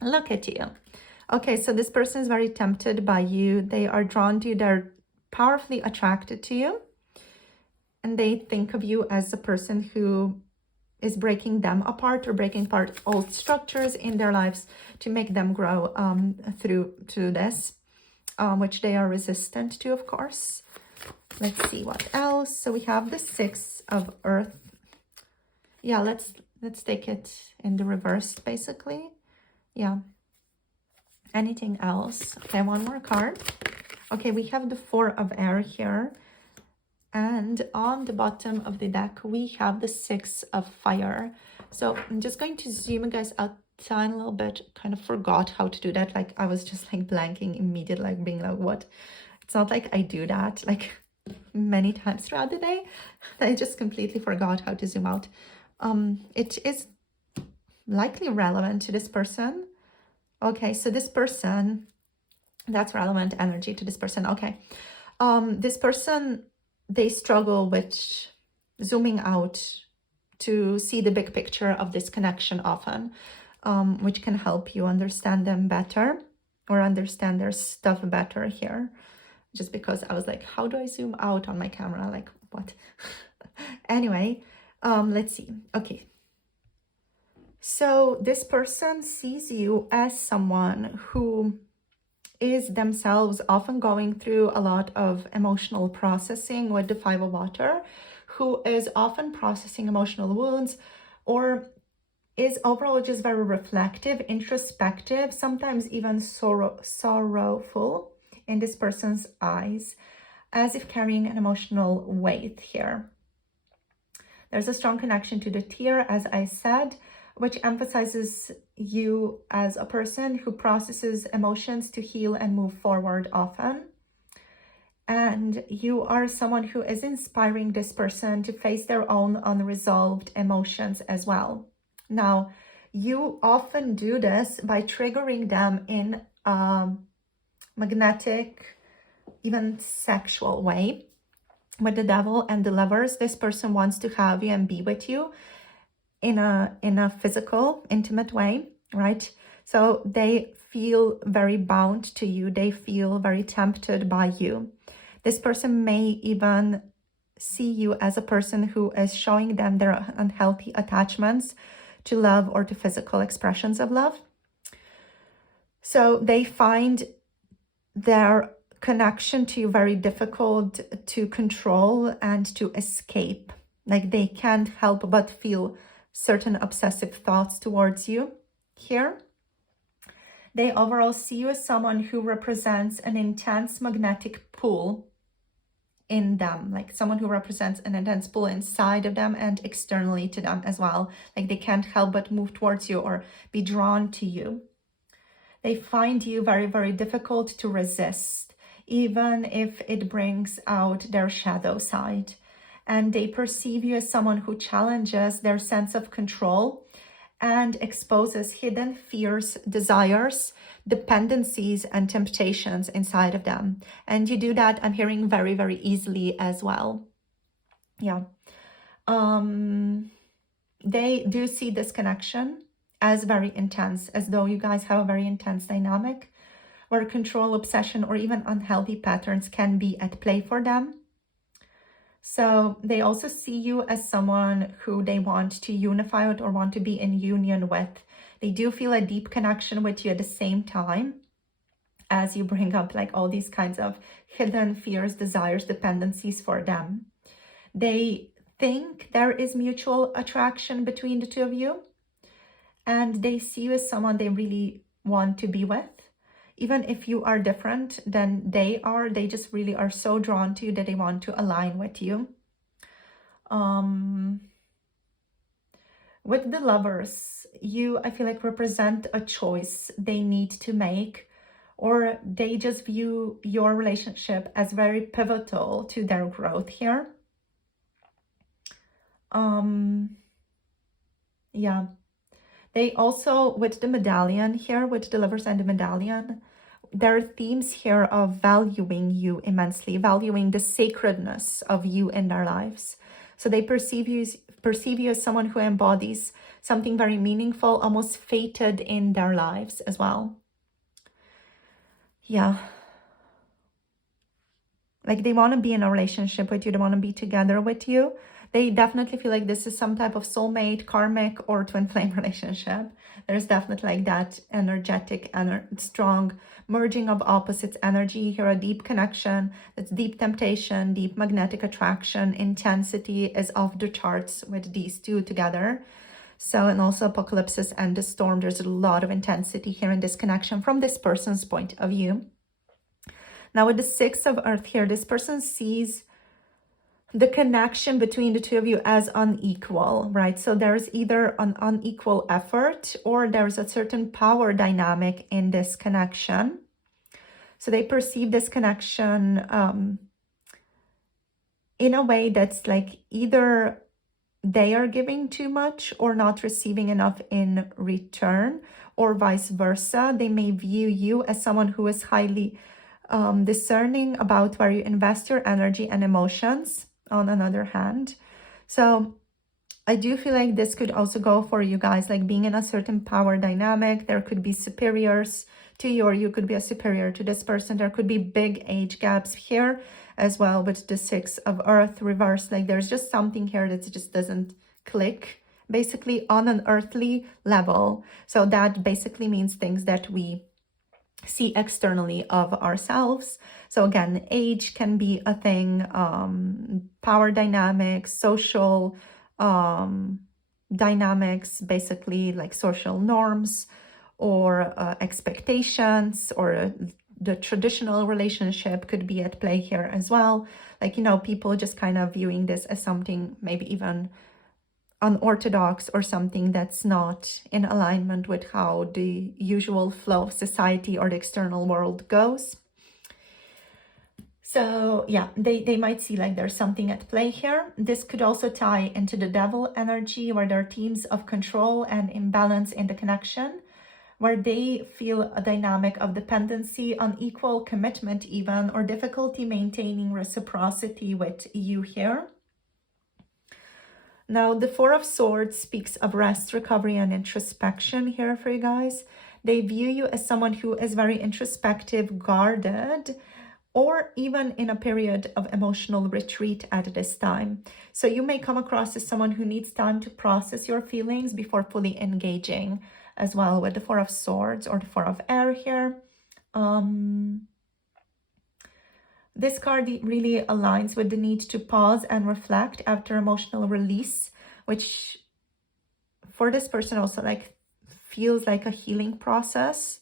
look at you. Okay, so this person is very tempted by you. They are drawn to you. They're powerfully attracted to you. And they think of you as a person who is breaking them apart, or breaking apart old structures in their lives to make them grow through this, which they are resistant to, of course. Let's see what else. So we have the 6 of Earth. Yeah, let's take it in the reverse, basically. Yeah. Anything else? Okay, one more card. Okay, we have the 4 of Air here. And on the bottom of the deck, we have the 6 of Fire. So I'm just going to zoom you guys out a little bit. Kind of forgot how to do that. Like, I was just like blanking immediately, like being like, what? It's not like I do that like many times throughout the day. I just completely forgot how to zoom out. It is likely relevant to this person. Okay, so this person, that's relevant energy to this person. Okay, this person, they struggle with zooming out to see the big picture of this connection often. which can help you understand them better or understand their stuff better here. Just because I was like, how do I zoom out on my camera? Like, what? Anyway, let's see. Okay. So this person sees you as someone who is themselves often going through a lot of emotional processing with the 5 of water, who is often processing emotional wounds, or is overall just very reflective, introspective, sometimes even sorrowful in this person's eyes, as if carrying an emotional weight here. There's a strong connection to the tear, as I said, which emphasizes you as a person who processes emotions to heal and move forward often. And you are someone who is inspiring this person to face their own unresolved emotions as well. Now, you often do this by triggering them in a magnetic, even sexual way. With the Devil and the Lovers, this person wants to have you and be with you in a physical, intimate way, right? So they feel very bound to you. They feel very tempted by you. This person may even see you as a person who is showing them their unhealthy attachments to love or to physical expressions of love. So they find their connection to you very difficult to control and to escape. Like they can't help but feel certain obsessive thoughts towards you here. They overall see you as someone who represents an intense magnetic pull in them, like someone who represents an intense pull inside of them and externally to them as well. Like they can't help but move towards you or be drawn to you. They find you very, very difficult to resist, even if it brings out their shadow side. And they perceive you as someone who challenges their sense of control and exposes hidden fears, desires, dependencies, and temptations inside of them. And you do that, I'm hearing, very, very easily as well. Yeah. They do see this connection as very intense, as though you guys have a very intense dynamic where control, obsession, or even unhealthy patterns can be at play for them. So they also see you as someone who they want to unify with or want to be in union with. They do feel a deep connection with you at the same time as you bring up like all these kinds of hidden fears, desires, dependencies for them. They think there is mutual attraction between the two of you, and they see you as someone they really want to be with. Even if you are different than they are, they just really are so drawn to you that they want to align with you. With the Lovers, you, I feel like, represent a choice they need to make, or they just view your relationship as very pivotal to their growth here. Yeah. They also, with the medallion here, with the Lovers and the medallion, there are themes here of valuing you immensely, valuing the sacredness of you in their lives. So they perceive you as someone who embodies something very meaningful, almost fated in their lives as well. Yeah. Like they want to be in a relationship with you. They want to be together with you. They definitely feel like this is some type of soulmate, karmic, or twin flame relationship. There's definitely like that energetic, strong merging of opposites energy here, a deep connection. That's deep temptation, deep magnetic attraction. Intensity is off the charts with these two together. So, and also apocalypses and the storm. There's a lot of intensity here in this connection from this person's point of view. Now with the Six of Earth here, this person sees the connection between the two of you as unequal, right? So there's either an unequal effort or there's a certain power dynamic in this connection. So they perceive this connection in a way that's like either they are giving too much or not receiving enough in return, or vice versa. They may view you as someone who is highly discerning about where you invest your energy and emotions, on another hand. So I do feel like this could also go for you guys, like being in a certain power dynamic. There could be superiors to you, or you could be a superior to this person. There could be big age gaps here as well with the Six of Earth reversed. Like there's just something here that just doesn't click basically on an earthly level. So that basically means things that we see externally of ourselves. So again, age can be a thing, power dynamics, social dynamics, basically like social norms or expectations, or the traditional relationship could be at play here as well. Like, you know, people just kind of viewing this as something maybe even unorthodox or something that's not in alignment with how the usual flow of society or the external world goes. So yeah, they might see like there's something at play here. This could also tie into the devil energy, where there are themes of control and imbalance in the connection, where they feel a dynamic of dependency, unequal commitment even, or difficulty maintaining reciprocity with you here. Now, the Four of Swords speaks of rest, recovery, and introspection here for you guys. They view you as someone who is very introspective, guarded, or even in a period of emotional retreat at this time. So you may come across as someone who needs time to process your feelings before fully engaging as well with the Four of Swords or the Four of Air here. This card really aligns with the need to pause and reflect after emotional release, which for this person also like feels like a healing process.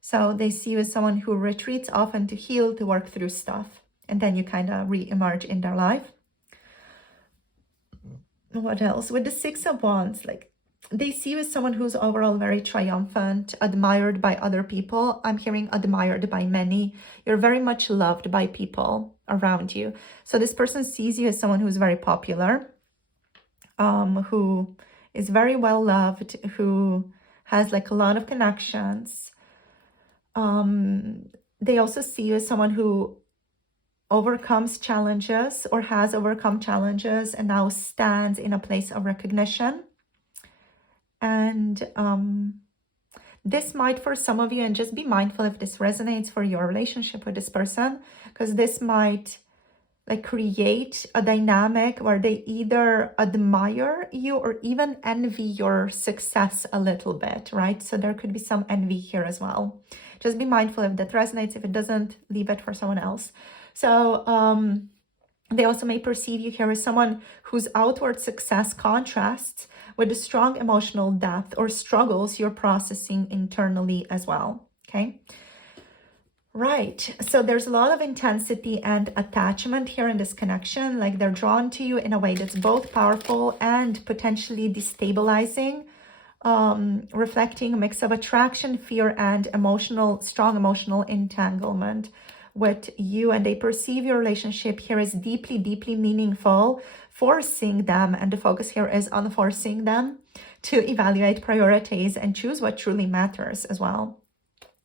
So they see you as someone who retreats often to heal, to work through stuff, and then you kind of re-emerge in their life. What else? With the Six of Wands, like they see you as someone who's overall very triumphant, admired by other people. I'm hearing admired by many. You're very much loved by people around you. So this person sees you as someone who's very popular, who is very well loved, who has like a lot of connections. They also see you as someone who overcomes challenges or has overcome challenges and now stands in a place of recognition. And this might, for some of you, and just be mindful if this resonates for your relationship with this person, because this might like create a dynamic where they either admire you or even envy your success a little bit, right? So there could be some envy here as well. Just be mindful if that resonates. If it doesn't, leave it for someone else. So they also may perceive you here as someone whose outward success contrasts with the strong emotional depth or struggles you're processing internally as well, okay? Right, so there's a lot of intensity and attachment here in this connection, like they're drawn to you in a way that's both powerful and potentially destabilizing, reflecting a mix of attraction, fear, and strong emotional entanglement with you. And they perceive your relationship here as deeply, deeply meaningful, forcing them, and the focus here is on forcing them to evaluate priorities and choose what truly matters as well.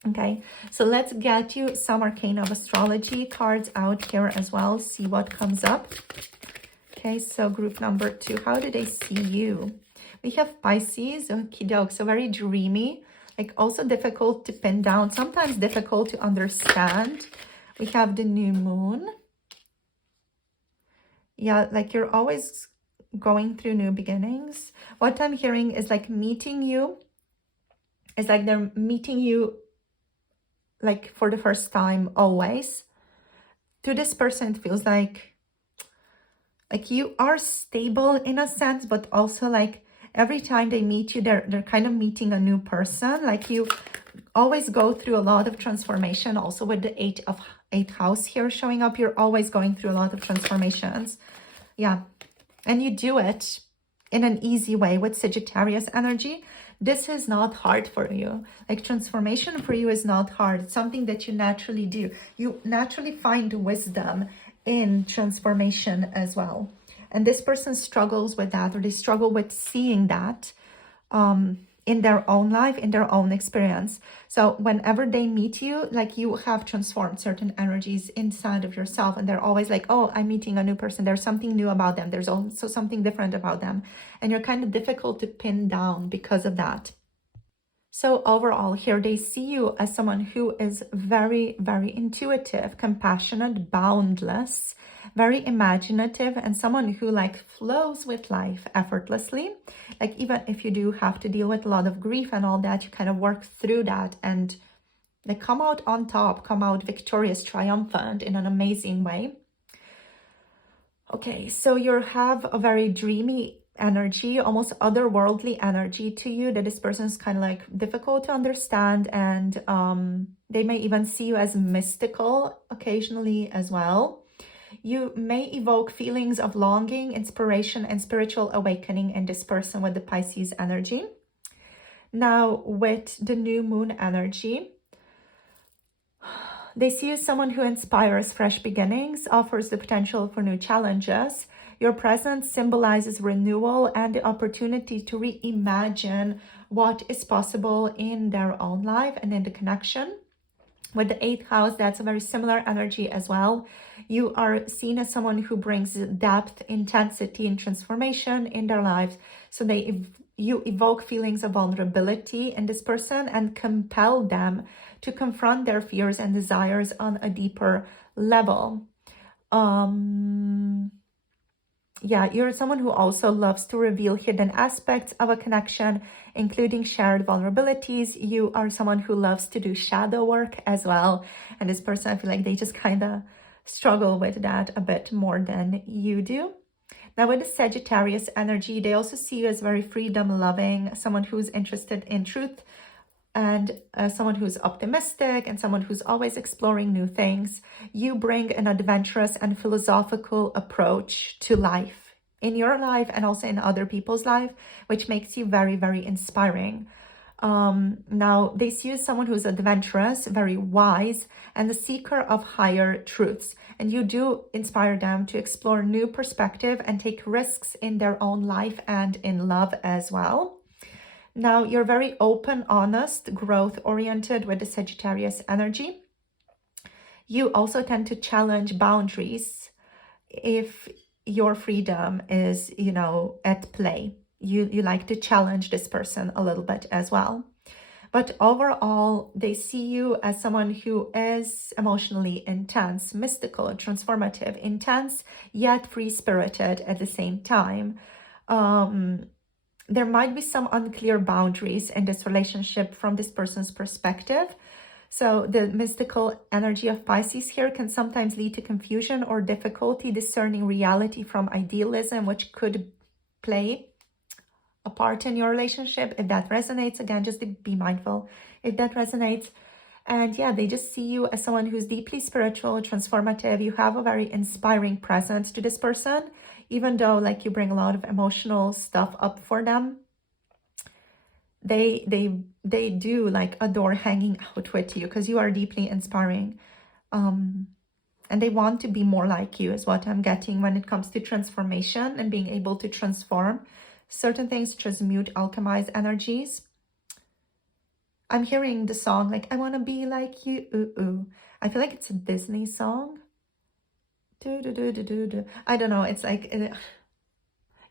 Okay, so let's get you some arcana of astrology cards out here as well, see what comes up. Okay, so group number 2, how do they see you? We have Pisces, okie doke, so very dreamy, like also difficult to pin down, sometimes difficult to understand. We have the new moon. Yeah, like you're always going through new beginnings. What I'm hearing is like meeting you, it's like they're meeting you like for the first time always. To this person, it feels like you are stable in a sense, but also like every time they meet you, they're kind of meeting a new person. Like you always go through a lot of transformation. Also with the 8th house here showing up, you're always going through a lot of transformations. Yeah, and you do it in an easy way with Sagittarius energy. This is not hard for you. Like transformation for you is not hard. It's something that you naturally do. You naturally find wisdom in transformation as well. And this person struggles with that, or they struggle with seeing that. in their own life, in their own experience. So whenever they meet you, like you have transformed certain energies inside of yourself, and they're always like, oh, I'm meeting a new person. There's something new about them. There's also something different about them. And you're kind of difficult to pin down because of that. So overall here, they see you as someone who is very, very intuitive, compassionate, boundless, very imaginative, and someone who like flows with life effortlessly. Like even if you do have to deal with a lot of grief and all that, you kind of work through that and like come out on top, come out victorious, triumphant in an amazing way. Okay, so you have a very dreamy energy, almost otherworldly energy to you, that this person is kind of like difficult to understand, and they may even see you as mystical occasionally as well. You may evoke feelings of longing, inspiration, and spiritual awakening in this person with the Pisces energy. Now, with the new moon energy, they see you as someone who inspires fresh beginnings, offers the potential for new challenges. Your presence symbolizes renewal and the opportunity to reimagine what is possible in their own life and in the connection. With the 8th house, that's a very similar energy as well. You are seen as someone who brings depth, intensity, and transformation in their lives. So you evoke feelings of vulnerability in this person and compel them to confront their fears and desires on a deeper level. Yeah, you're someone who also loves to reveal hidden aspects of a connection, including shared vulnerabilities. You are someone who loves to do shadow work as well. And this person, I feel like they just kind of struggle with that a bit more than you do. Now with the Sagittarius energy, they also see you as very freedom-loving, someone who's interested in truth, and someone who's optimistic, and someone who's always exploring new things. You bring an adventurous and philosophical approach to life, in your life and also in other people's life, which makes you very, very inspiring. Now, they see you as someone who's adventurous, very wise, and the seeker of higher truths. And you do inspire them to explore new perspective and take risks in their own life and in love as well. Now, you're very open, honest, growth-oriented with the Sagittarius energy. You also tend to challenge boundaries if your freedom is, at play. You like to challenge this person a little bit as well. But overall, they see you as someone who is emotionally intense, mystical, transformative, intense, yet free-spirited at the same time. There might be some unclear boundaries in this relationship from this person's perspective. So the mystical energy of Pisces here can sometimes lead to confusion or difficulty discerning reality from idealism, which could play a part in your relationship. If that resonates, again, just be mindful if that resonates. And yeah, they just see you as someone who's deeply spiritual, transformative. You have a very inspiring presence to this person, even though like you bring a lot of emotional stuff up for them. They do like adore hanging out with you because you are deeply inspiring. And they want to be more like you is what I'm getting when it comes to transformation and being able to transform certain things, transmute, alchemize energies. I'm hearing the song like, I want to be like you. Ooh, ooh. I feel like it's a Disney song. I don't know. It's like,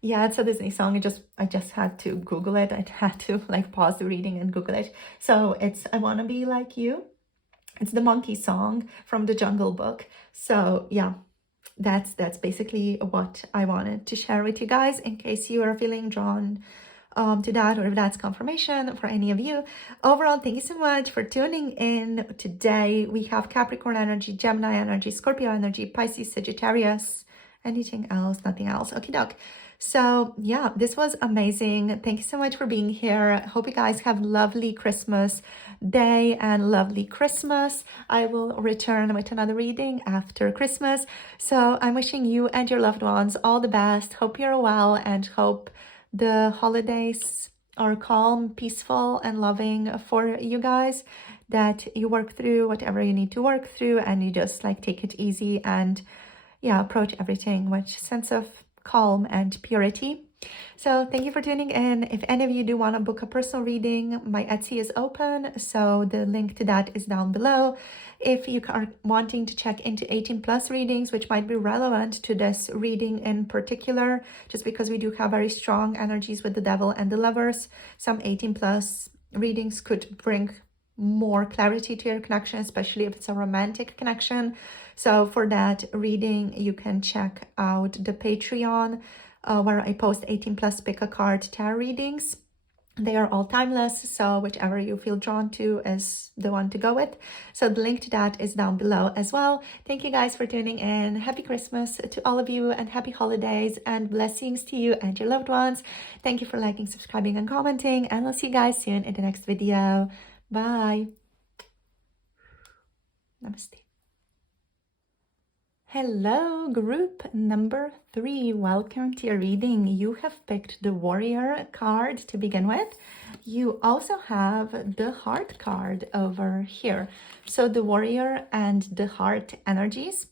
yeah, it's a Disney song. I just had to Google it. I had to like pause the reading and Google it. So it's I Want to Be Like You. It's the monkey song from the Jungle Book. So yeah, that's basically what I wanted to share with you guys in case you are feeling drawn to that, or if that's confirmation for any of you. Overall, thank you so much for tuning in today. We have Capricorn energy, Gemini energy, Scorpio energy, Pisces, Sagittarius. Anything else? Nothing else. Okie doke. So yeah, this was amazing. Thank you so much for being here. Hope you guys have lovely Christmas day and lovely Christmas. I will return with another reading after Christmas. So I'm wishing you and your loved ones all the best. Hope you're well and hope the holidays are calm, peaceful, and loving for you guys, that you work through whatever you need to work through and you just like take it easy and yeah, approach everything with sense of calm and purity. So thank you for tuning in. If any of you do want to book a personal reading, my Etsy is open. So the link to that is down below. If you are wanting to check into 18 plus readings, which might be relevant to this reading in particular, just because we do have very strong energies with the devil and the lovers, some 18 plus readings could bring more clarity to your connection, especially if it's a romantic connection. So for that reading, you can check out the Patreon, where I post 18 plus pick a card tarot readings. They are all timeless, so whichever you feel drawn to is the one to go with. So the link to that is down below as well. Thank you guys for tuning in. Happy Christmas to all of you and happy holidays and blessings to you and your loved ones. Thank you for liking, subscribing, and commenting, and I'll see you guys soon in the next video. Bye. Namaste. Hello, group number 3. Welcome to your reading. You have picked the Warrior card to begin with. You also have the Heart card over here. So the Warrior and the Heart energies.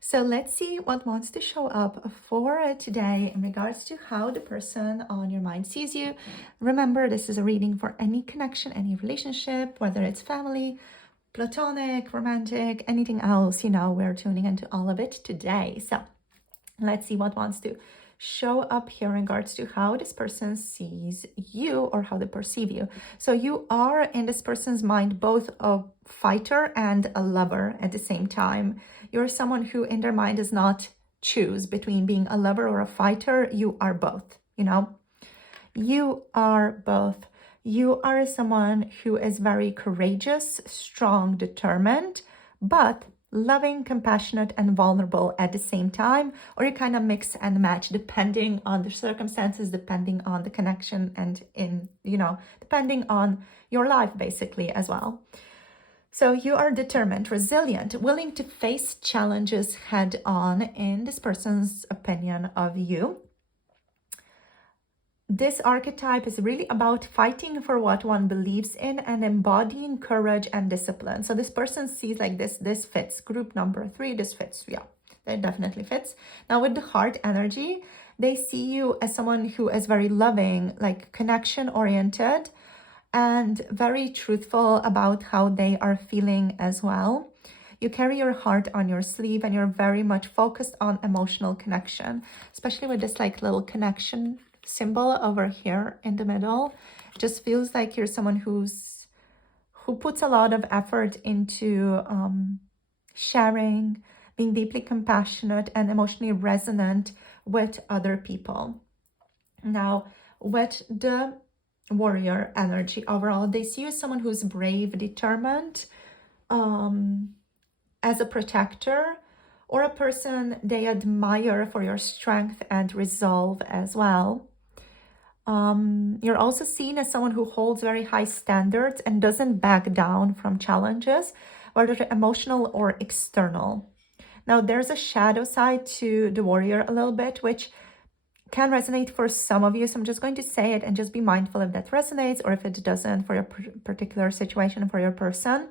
So let's see what wants to show up for today in regards to how the person on your mind sees you. Remember, this is a reading for any connection, any relationship, whether it's family, platonic, romantic, anything else, we're tuning into all of it today. So let's see what wants to show up here in regards to how this person sees you or how they perceive you. So you are in this person's mind both a fighter and a lover at the same time. You're someone who in their mind does not choose between being a lover or a fighter. You are both, You are both. You are someone who is very courageous, strong, determined, but loving, compassionate, and vulnerable at the same time, or you kind of mix and match depending on the circumstances, depending on the connection, and depending on your life basically as well. So you are determined, resilient, willing to face challenges head on in this person's opinion of you. This archetype is really about fighting for what one believes in and embodying courage and discipline. So this person sees like this fits. Group number 3, this fits. Yeah, that definitely fits. Now with the Heart energy, they see you as someone who is very loving, like connection oriented, and very truthful about how they are feeling as well. You carry your heart on your sleeve and you're very much focused on emotional connection, especially with this like little connection symbol over here in the middle. It just feels like you're someone who puts a lot of effort into sharing, being deeply compassionate and emotionally resonant with other people. Now, with the Warrior energy overall, they see you as someone who's brave, determined, as a protector, or a person they admire for your strength and resolve as well. You're also seen as someone who holds very high standards and doesn't back down from challenges, whether they're emotional or external. Now, there's a shadow side to the Warrior a little bit, which can resonate for some of you. So I'm just going to say it and just be mindful if that resonates or if it doesn't for your particular situation, for your person.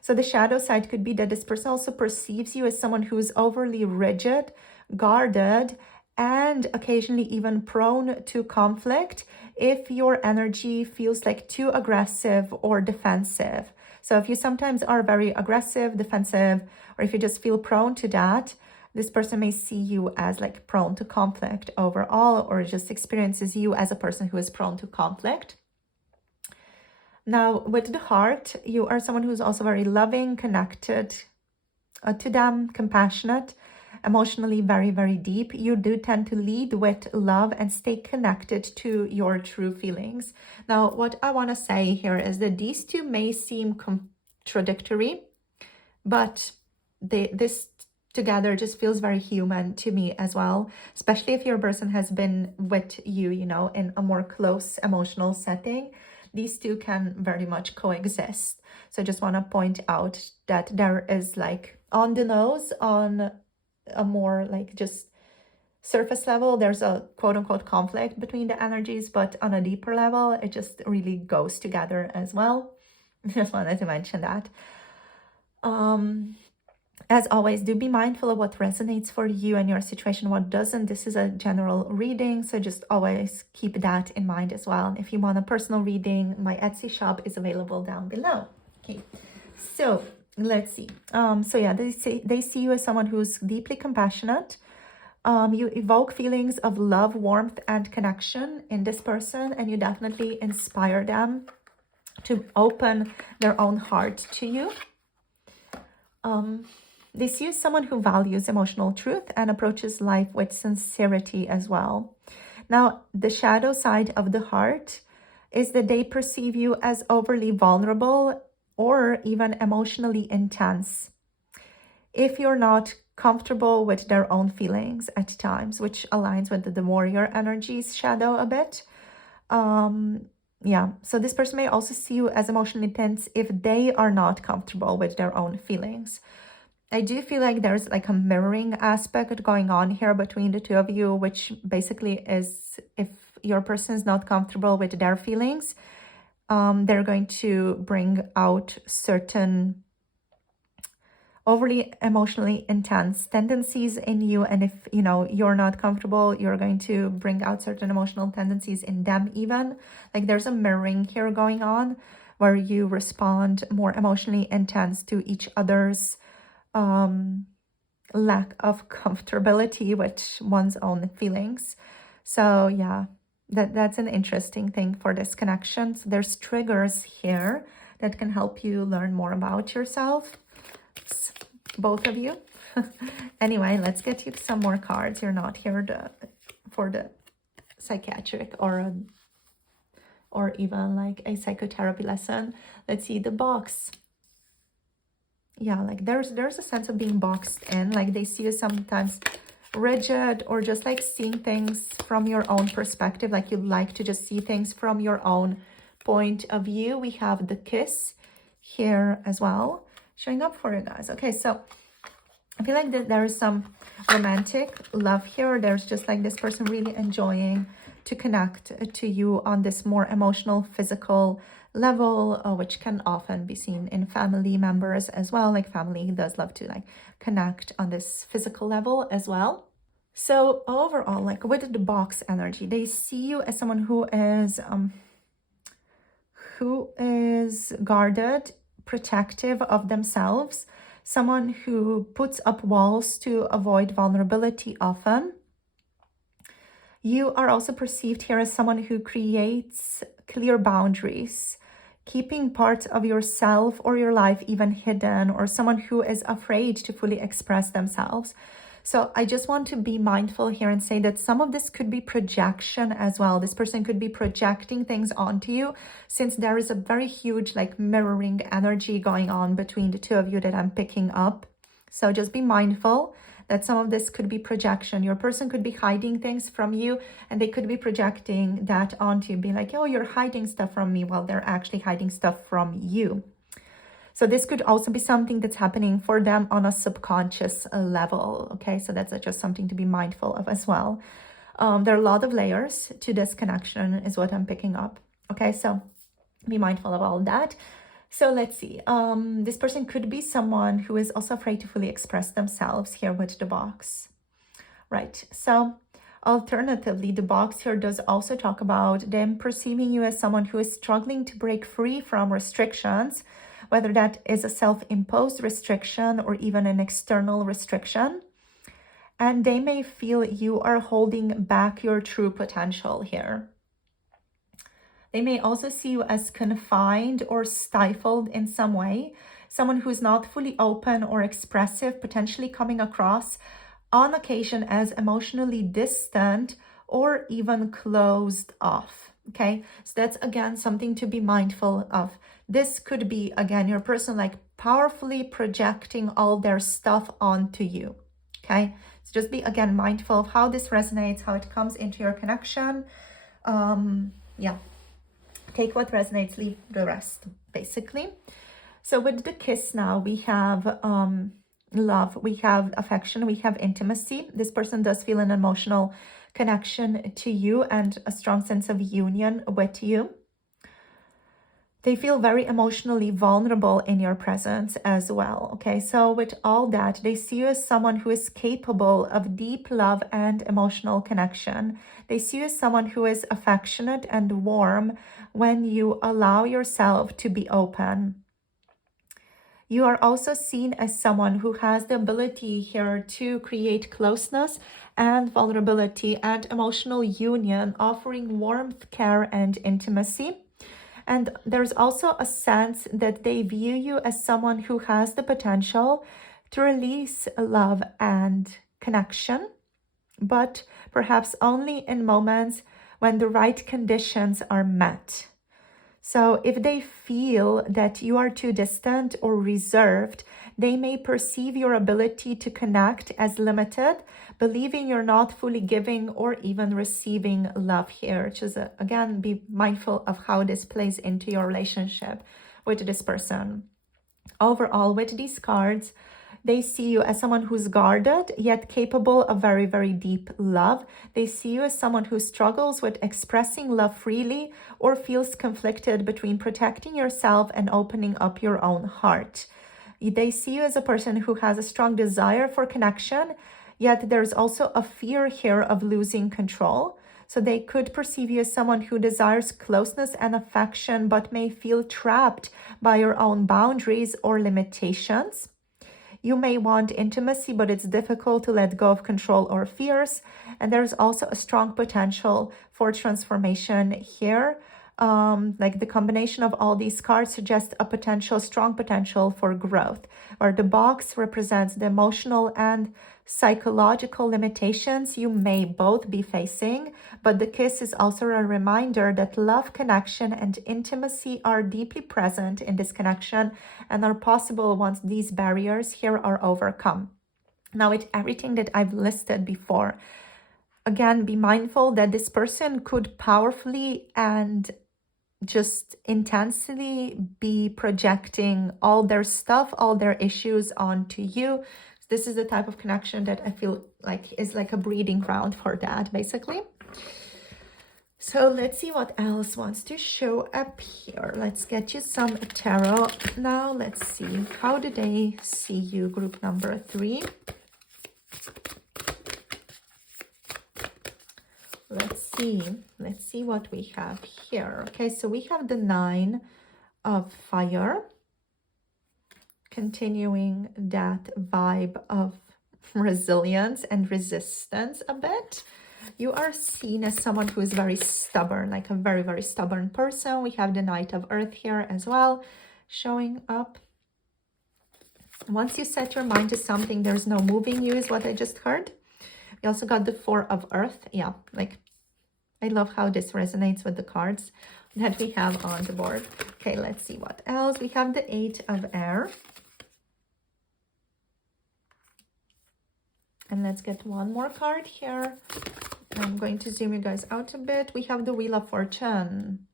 So the shadow side could be that this person also perceives you as someone who's overly rigid, guarded, and occasionally even prone to conflict if your energy feels like too aggressive or defensive. So if you sometimes are very aggressive, defensive, or if you just feel prone to that, this person may see you as like prone to conflict overall, or just experiences you as a person who is prone to conflict. Now, with the Heart, you are someone who's also very loving, connected to them, compassionate, emotionally very, very deep. You do tend to lead with love and stay connected to your true feelings. Now, what I want to say here is that these two may seem contradictory, but this together just feels very human to me as well, especially if your person has been with you, in a more close emotional setting. These two can very much coexist. So I just want to point out that there is like on the nose, on a more like just surface level, there's a quote unquote conflict between the energies, but on a deeper level, it just really goes together as well. Just wanted to mention that. As always, do be mindful of what resonates for you and your situation, what doesn't. This is a general reading, so just always keep that in mind as well. And if you want a personal reading, my Etsy shop is available down below. Okay, so let's see. So yeah, they see you as someone who's deeply compassionate. You evoke feelings of love, warmth, and connection in this person, and you definitely inspire them to open their own heart to you. They see you as someone who values emotional truth and approaches life with sincerity as well. Now, the shadow side of the heart is that they perceive you as overly vulnerable or even emotionally intense. If you're not comfortable with their own feelings at times, which aligns with the warrior energies shadow a bit. Yeah, so this person may also see you as emotionally intense if they are not comfortable with their own feelings. I do feel like there's like a mirroring aspect going on here between the two of you, which basically is if your person is not comfortable with their feelings, they're going to bring out certain overly emotionally intense tendencies in you. And if, you know, you're not comfortable, you're going to bring out certain emotional tendencies in them even. Like there's a mirroring here going on where you respond more emotionally intense to each other's lack of comfortability with one's own feelings. So yeah, that's an interesting thing for this connection. So there's triggers here that can help you learn more about yourself, both of you. Anyway, let's get you some more cards. You're not here for the psychiatric or even like a psychotherapy lesson. Let's see the box. Yeah, like there's a sense of being boxed in, like they see you sometimes rigid or just like seeing things from your own perspective, like you like to just see things from your own point of view. We have the kiss here as well showing up for you guys. Okay, so I feel like there is some romantic love here. There's just like this person really enjoying to connect to you on this more emotional, physical level, which can often be seen in family members as well. Like family does love to like connect on this physical level as well. So overall, like with the box energy, they see you as someone who is guarded, protective of themselves, someone who puts up walls to avoid vulnerability often. You are also perceived here as someone who creates clear boundaries, keeping parts of yourself or your life even hidden, or someone who is afraid to fully express themselves. So I just want to be mindful here and say that some of this could be projection as well. This person could be projecting things onto you, since there is a very huge like mirroring energy going on between the two of you that I'm picking up. So just be mindful that some of this could be projection. Your person could be hiding things from you and they could be projecting that onto you, being like, oh, you're hiding stuff from me, while they're actually hiding stuff from you. So this could also be something that's happening for them on a subconscious level. Okay, so that's just something to be mindful of as well. There are a lot of layers to this connection is what I'm picking up. Okay, so be mindful of all that. So let's see. This person could be someone who is also afraid to fully express themselves here with the box. Right, so alternatively, the box here does also talk about them perceiving you as someone who is struggling to break free from restrictions, whether that is a self-imposed restriction or even an external restriction. And they may feel you are holding back your true potential here. They may also see you as confined or stifled in some way, someone who's not fully open or expressive, potentially coming across on occasion as emotionally distant or even closed off. Okay, so that's again something to be mindful of. This could be again your person like powerfully projecting all their stuff onto you. Okay, so just be again mindful of how this resonates, how it comes into your connection. Yeah, take what resonates, leave the rest, basically. So with the kiss now, we have love, we have affection, we have intimacy. This person does feel an emotional connection to you and a strong sense of union with you. They feel very emotionally vulnerable in your presence as well. Okay, so with all that, they see you as someone who is capable of deep love and emotional connection. They see you as someone who is affectionate and warm when you allow yourself to be open. You are also seen as someone who has the ability here to create closeness and vulnerability and emotional union, offering warmth, care, and intimacy. And there's also a sense that they view you as someone who has the potential to release love and connection, but perhaps only in moments when the right conditions are met. So if they feel that you are too distant or reserved, they may perceive your ability to connect as limited, believing you're not fully giving or even receiving love here. Just again, be mindful of how this plays into your relationship with this person. Overall, with these cards, they see you as someone who's guarded, yet capable of very, very deep love. They see you as someone who struggles with expressing love freely or feels conflicted between protecting yourself and opening up your own heart. They see you as a person who has a strong desire for connection, yet there's also a fear here of losing control. So they could perceive you as someone who desires closeness and affection, but may feel trapped by your own boundaries or limitations. You may want intimacy, but it's difficult to let go of control or fears. And there's also a strong potential for transformation here. Like the combination of all these cards suggests a strong potential for growth, where the box represents the emotional and psychological limitations you may both be facing, but the kiss is also a reminder that love, connection, and intimacy are deeply present in this connection and are possible once these barriers here are overcome. Now, with everything that I've listed before, again, be mindful that this person could powerfully and just intensely be projecting all their stuff, all their issues onto you. This is the type of connection that I feel like is like a breeding ground for that, basically. So let's see what else wants to show up here. Let's get you some tarot. Now let's see. How do they see you, group number 3? Let's see what we have here. Okay, so we have the 9 of fire, continuing that vibe of resilience and resistance a bit. You are seen as someone who is very stubborn, like a very, very stubborn person. We have the Knight of Earth here as well, showing up. Once you set your mind to something, there's no moving you, is what I just heard. We also got the 4 of Earth. Yeah, like, I love how this resonates with the cards that we have on the board. Okay, let's see what else. We have the 8 of Air. And let's get one more card here. I'm going to zoom you guys out a bit. We have the Wheel of Fortune.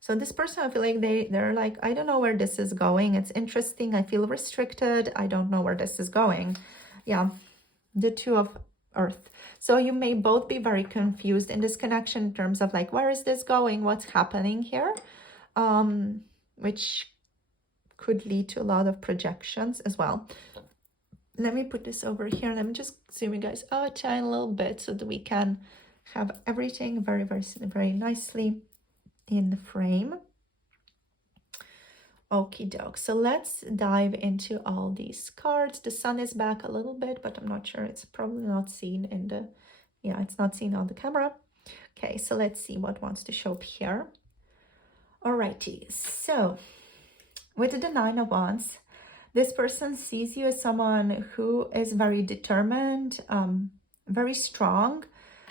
So this person, I feel like they're like, I don't know where this is going. It's interesting. I feel restricted. I don't know where this is going. Yeah, the 2 of Earth. So you may both be very confused in this connection in terms of like, where is this going? What's happening here? Which could lead to a lot of projections as well. Let me put this over here. Let me just zoom you guys out a little bit so that we can have everything very, very, very nicely in the frame. Okie doke. So let's dive into all these cards. The sun is back a little bit, but I'm not sure. It's probably not seen in the, yeah, it's not seen on the camera. Okay, so let's see what wants to show up here. Alrighty, so with the 9 of Wands, this person sees you as someone who is very determined, very strong,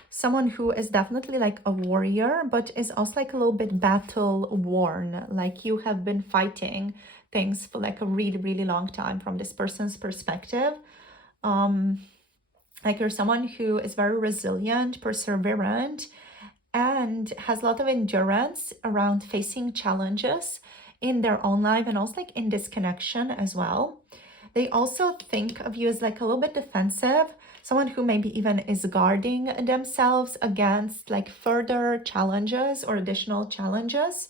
someone who is definitely like a warrior, but is also like a little bit battle worn, like you have been fighting things for like a really, really long time from this person's perspective. Like you're someone who is very resilient, perseverant, and has a lot of endurance around facing challenges in their own life and also like in this connection as well. They also think of you as like a little bit defensive, someone who maybe even is guarding themselves against like further challenges or additional challenges.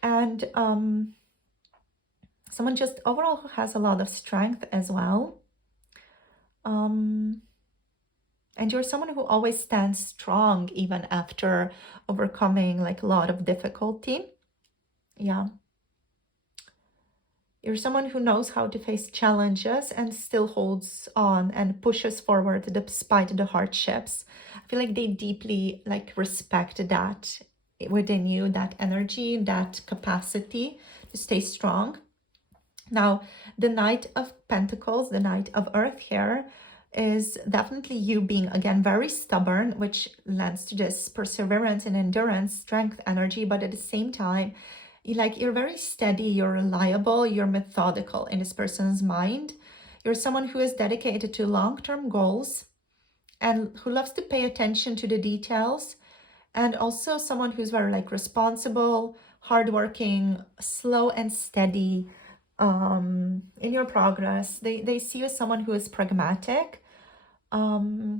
And someone just overall who has a lot of strength as well. And you're someone who always stands strong even after overcoming like a lot of difficulty. Yeah. You're someone who knows how to face challenges and still holds on and pushes forward despite the hardships. I feel like they deeply like respect that within you, that energy, that capacity to stay strong. Now, the Knight of Pentacles, the Knight of Earth here, is definitely you being, again, very stubborn, which lends to this perseverance and endurance, strength, energy, but at the same time, you're very steady, you're reliable, you're methodical in this person's mind. You're someone who is dedicated to long-term goals and who loves to pay attention to the details, and also someone who's very like responsible, hardworking, slow and steady in your progress. They see you as someone who is pragmatic. I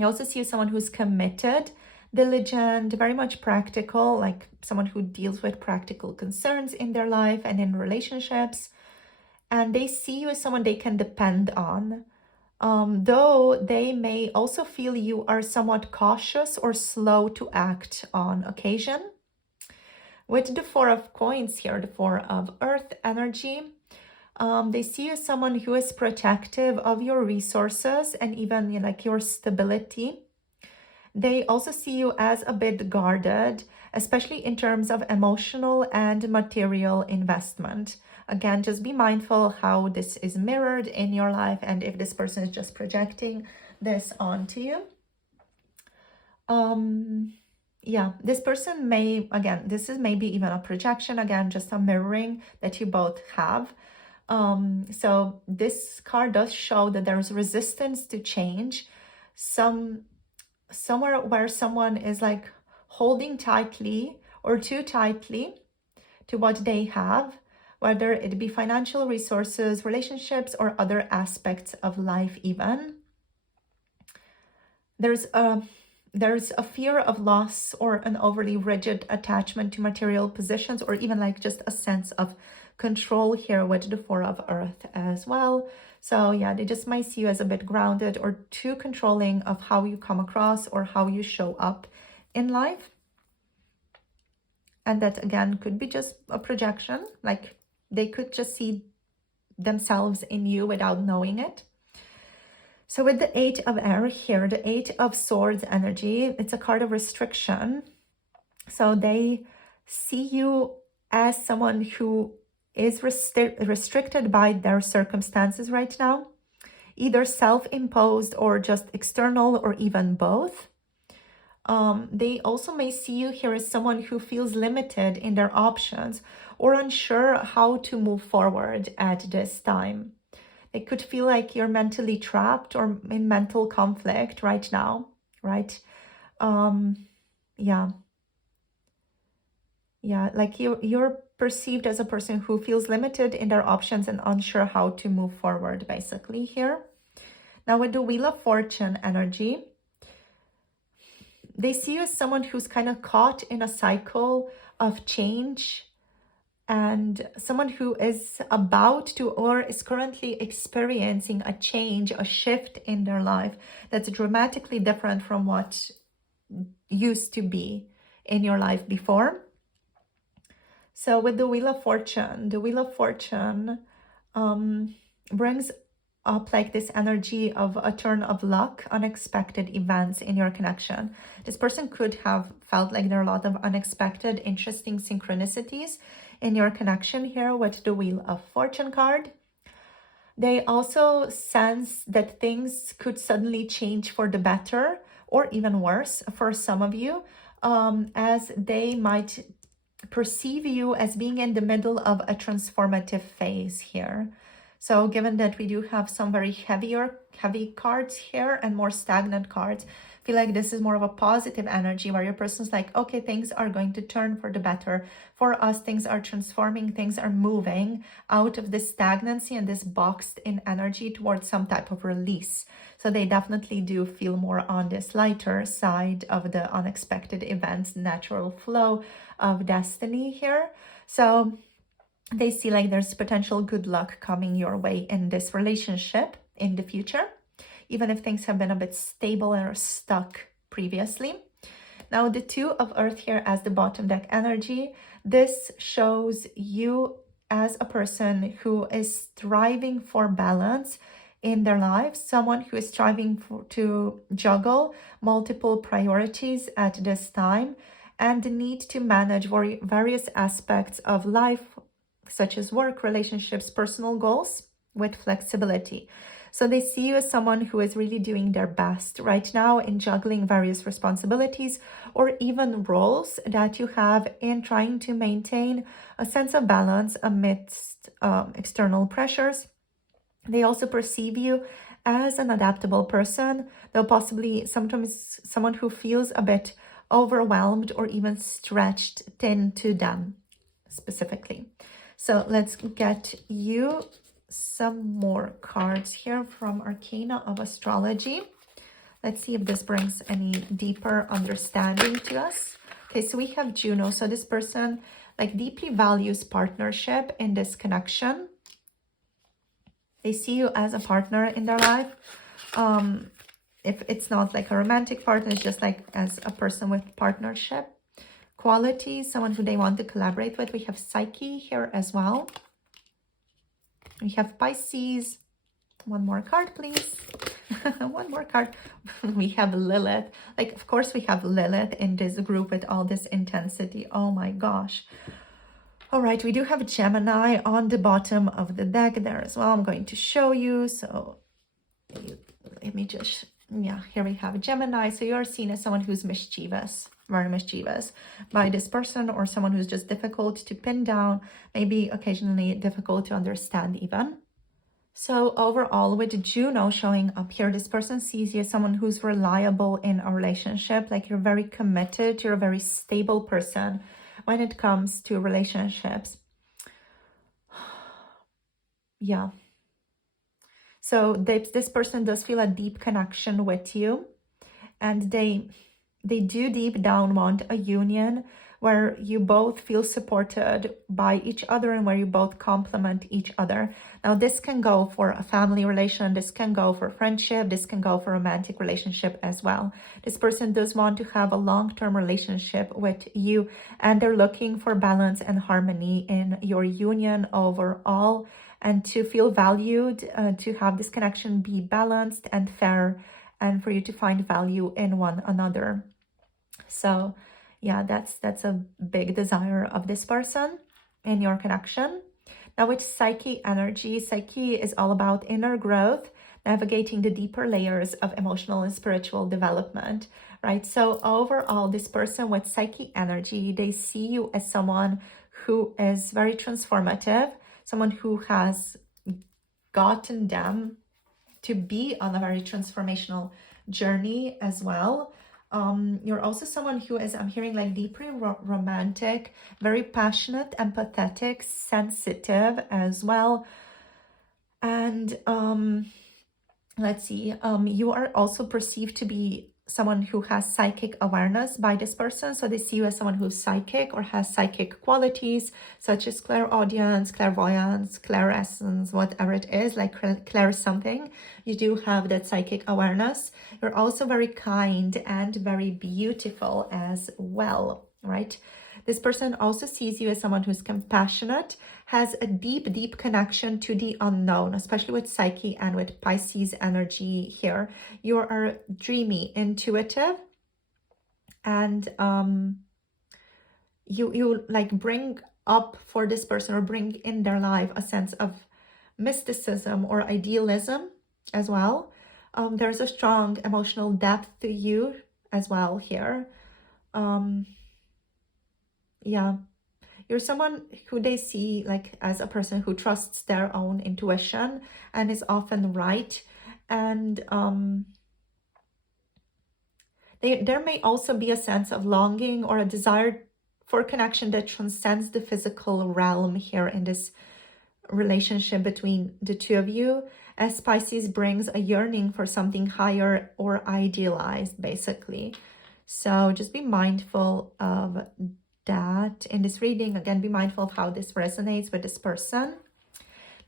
also see you as someone who's committed, diligent, very much practical, like someone who deals with practical concerns in their life and in relationships. And they see you as someone they can depend on. Though they may also feel you are somewhat cautious or slow to act on occasion. With the Four of Coins here, the Four of Earth energy, they see you as someone who is protective of your resources and even like your stability. They also see you as a bit guarded, especially in terms of emotional and material investment. Again, just be mindful how this is mirrored in your life and if this person is just projecting this onto you. Yeah, this person may, again, this is maybe even a projection, again, just a mirroring that you both have. So this card does show that there's resistance to change. Somewhere where someone is like holding tightly or too tightly to what they have, whether it be financial resources, relationships, or other aspects of life even. There's a fear of loss or an overly rigid attachment to material possessions, or even like just a sense of control here with the Four of Earth as well. So yeah, they just might see you as a bit grounded or too controlling of how you come across or how you show up in life. And that again could be just a projection, like they could just see themselves in you without knowing it. So with the Eight of Air here, the Eight of Swords energy, it's a card of restriction. So they see you as someone who is restricted by their circumstances right now, either self-imposed or just external or even both. They also may see you here as someone who feels limited in their options or unsure how to move forward at this time. They could feel like you're mentally trapped or in mental conflict right now, right? Yeah, like you're perceived as a person who feels limited in their options and unsure how to move forward, basically here. Now with the Wheel of Fortune energy, they see you as someone who's kind of caught in a cycle of change and someone who is about to or is currently experiencing a change, a shift in their life that's dramatically different from what used to be in your life before. So with the Wheel of Fortune, brings up like this energy of a turn of luck, unexpected events in your connection. This person could have felt like there are a lot of unexpected, interesting synchronicities in your connection here with the Wheel of Fortune card. They also sense that things could suddenly change for the better or even worse for some of you, as they might perceive you as being in the middle of a transformative phase here. So given that we do have some very heavy cards here and more stagnant cards, feel like this is more of a positive energy where your person's like, okay, things are going to turn for the better. For us, things are transforming, things are moving out of this stagnancy and this boxed in energy towards some type of release. So they definitely do feel more on this lighter side of the unexpected events, natural flow of destiny here. So they see like there's potential good luck coming your way in this relationship in the future, even if things have been a bit stable or stuck previously. Now, the Two of Earth here as the bottom deck energy, this shows you as a person who is striving for balance in their lives, someone who is striving to juggle multiple priorities at this time and the need to manage various aspects of life, such as work, relationships, personal goals, with flexibility. So they see you as someone who is really doing their best right now in juggling various responsibilities or even roles that you have in trying to maintain a sense of balance amidst external pressures. They also perceive you as an adaptable person, though possibly sometimes someone who feels a bit overwhelmed or even stretched thin to them specifically. So let's get you some more cards here from Arcana of Astrology. Let's see if this brings any deeper understanding to us. Okay, so we have Juno. So this person like deeply values partnership in this connection. They see you as a partner in their life. If it's not like a romantic partner, it's just like as a person with partnership qualities, someone who they want to collaborate with. We have Psyche here as well. We have Pisces. One more card, please. One more card. We have Lilith. Like, of course, we have Lilith in this group with all this intensity. Oh my gosh. All right, we do have Gemini on the bottom of the deck there as well. I'm going to show you. So let me just, yeah, here we have Gemini. So you're seen as someone who's mischievous, very mischievous by this person, or someone who's just difficult to pin down, maybe occasionally difficult to understand even. So overall, with Juno showing up here, this person sees you as someone who's reliable in a relationship, like you're very committed, you're a very stable person when it comes to relationships. Yeah. So this person does feel a deep connection with you, and they do deep down want a union where you both feel supported by each other and where you both complement each other. Now, this can go for a family relation, this can go for friendship, this can go for romantic relationship as well. This person does want to have a long-term relationship with you, and they're looking for balance and harmony in your union overall, and to feel valued, to have this connection be balanced and fair, and for you to find value in one another. So yeah, that's a big desire of this person in your connection. Now with Psyche energy, Psyche is all about inner growth, navigating the deeper layers of emotional and spiritual development, right? So overall, this person with Psyche energy, they see you as someone who is very transformative, someone who has gotten them to be on a very transformational journey as well. You're also someone who is, I'm hearing, like deeply romantic, very passionate, empathetic, sensitive as well. And let's see, you are also perceived to be someone who has psychic awareness by this person. So they see you as someone who's psychic or has psychic qualities such as clairaudience, clairvoyance, clairessence, whatever it is, like clair something. You do have that psychic awareness. You're also very kind and very beautiful as well, right? This person also sees you as someone who's compassionate, has a deep, deep connection to the unknown, especially with Psyche and with Pisces energy here. You are dreamy, intuitive, and you like bring up for this person or bring in their life a sense of mysticism or idealism as well. There's a strong emotional depth to you as well here. Yeah, you're someone who they see like as a person who trusts their own intuition and is often right. And There may also be a sense of longing or a desire for connection that transcends the physical realm here in this relationship between the two of you, as Pisces brings a yearning for something higher or idealized, basically. So just be mindful of that in this reading. Again, be mindful of how this resonates with this person.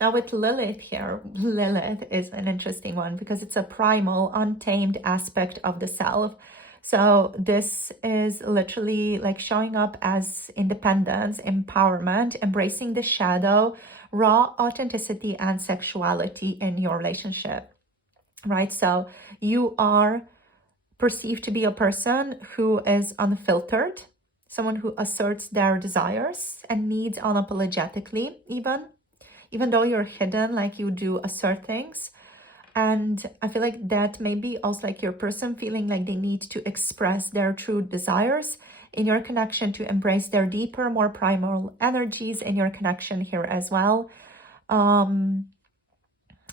Now with Lilith here, Lilith is an interesting one because it's a primal, untamed aspect of the self. So this is literally like showing up as independence, empowerment, embracing the shadow, raw authenticity and sexuality in your relationship, right? So you are perceived to be a person who is unfiltered, someone who asserts their desires and needs unapologetically, even though you're hidden, like you do assert things. And I feel like that may be also like your person feeling like they need to express their true desires in your connection, to embrace their deeper, more primal energies in your connection here as well.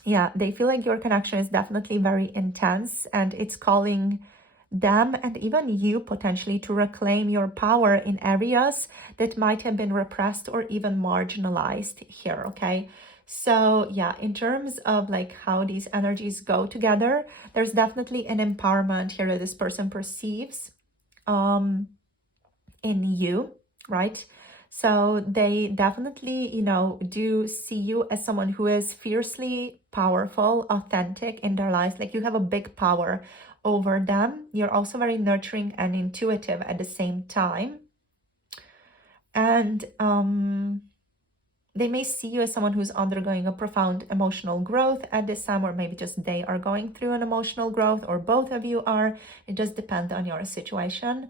Yeah, they feel like your connection is definitely very intense, and it's calling them and even you potentially to reclaim your power in areas that might have been repressed or even marginalized here, okay? So yeah, in terms of like how these energies go together, there's definitely an empowerment here that this person perceives in you, right? So they definitely, you know, do see you as someone who is fiercely powerful, authentic in their lives. Like you have a big power over them. You're also very nurturing and intuitive at the same time. And they may see you as someone who's undergoing a profound emotional growth at this time, or maybe just they are going through an emotional growth, or both of you are. It does depend on your situation.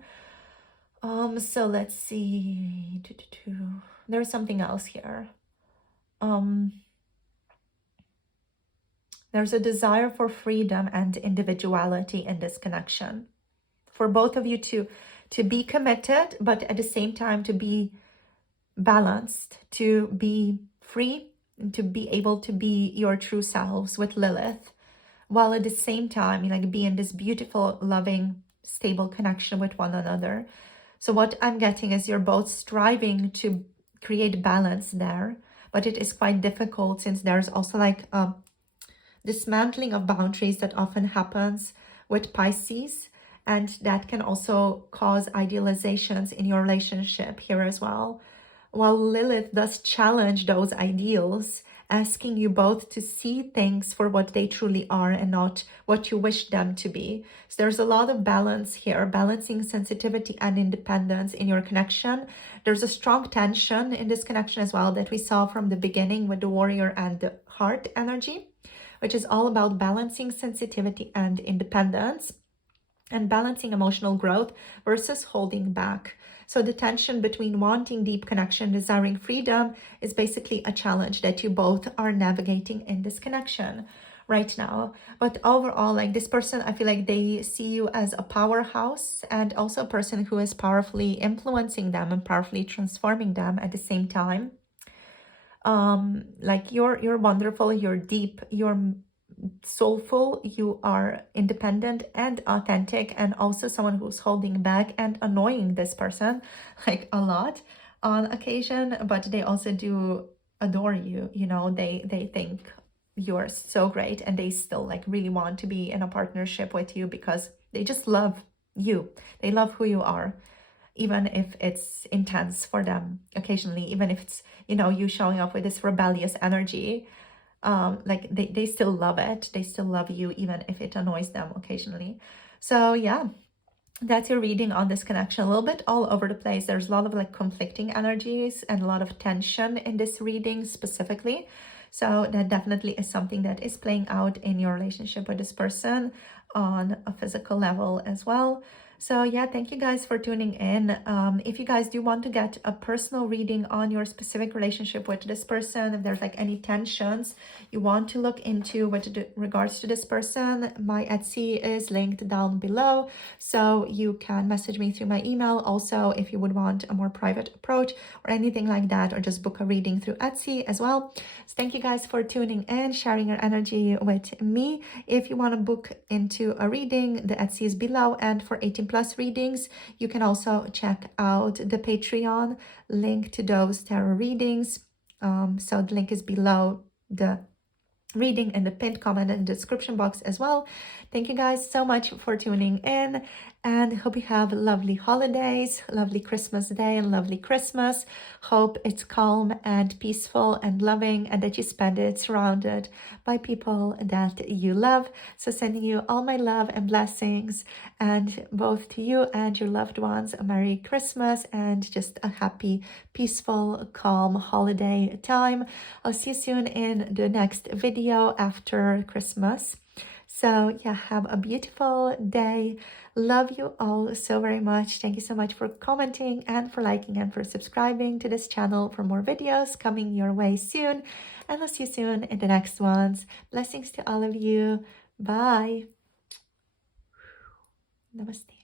So let's see. There's something else here. There's a desire for freedom and individuality in this connection. For both of you to be committed, but at the same time to be balanced, to be free, and to be able to be your true selves with Lilith, while at the same time, you like be in this beautiful, loving, stable connection with one another. So what I'm getting is you're both striving to create balance there, but it is quite difficult since there's also like a dismantling of boundaries that often happens with Pisces, and that can also cause idealizations in your relationship here as well. While Lilith does challenge those ideals, asking you both to see things for what they truly are and not what you wish them to be. So there's a lot of balance here, balancing sensitivity and independence in your connection. There's a strong tension in this connection as well that we saw from the beginning with the warrior and the heart energy, which is all about balancing sensitivity and independence and balancing emotional growth versus holding back. So the tension between wanting deep connection, desiring freedom is basically a challenge that you both are navigating in this connection right now. But overall, like this person, I feel like they see you as a powerhouse and also a person who is powerfully influencing them and powerfully transforming them at the same time. Like you're wonderful, you're deep, you're soulful, you are independent and authentic, and also someone who's holding back and annoying this person like a lot on occasion, but they also do adore you. You know, they think you're so great and they still like really want to be in a partnership with you because they just love you. They love who you are, even if it's intense for them occasionally, even if it's, you know, you showing up with this rebellious energy. Like they still love it. They still love you, even if it annoys them occasionally. So yeah, that's your reading on this connection. A little bit all over the place. There's a lot of like conflicting energies and a lot of tension in this reading specifically. So that definitely is something that is playing out in your relationship with this person on a physical level as well. So yeah, thank you guys for tuning in. If you guys do want to get a personal reading on your specific relationship with this person, if there's like any tensions you want to look into with regards to this person, my Etsy is linked down below. So you can message me through my email. Also, if you would want a more private approach or anything like that, or just book a reading through Etsy as well. So thank you guys for tuning in, sharing your energy with me. If you want to book into a reading, the Etsy is below, and for 18+ readings, you can also check out the Patreon link to those tarot readings. So the link is below the reading in the pinned comment in the description box as well. Thank you guys so much for tuning in, and hope you have lovely holidays, lovely Christmas day and lovely Christmas. Hope it's calm and peaceful and loving, and that you spend it surrounded by people that you love. So sending you all my love and blessings, and both to you and your loved ones, a Merry Christmas and just a happy, peaceful, calm holiday time. I'll see you soon in the next video after Christmas. So yeah, have a beautiful day. Love you all so very much. Thank you so much for commenting and for liking and for subscribing to this channel for more videos coming your way soon. And I'll see you soon in the next ones. Blessings to all of you. Bye. Namaste.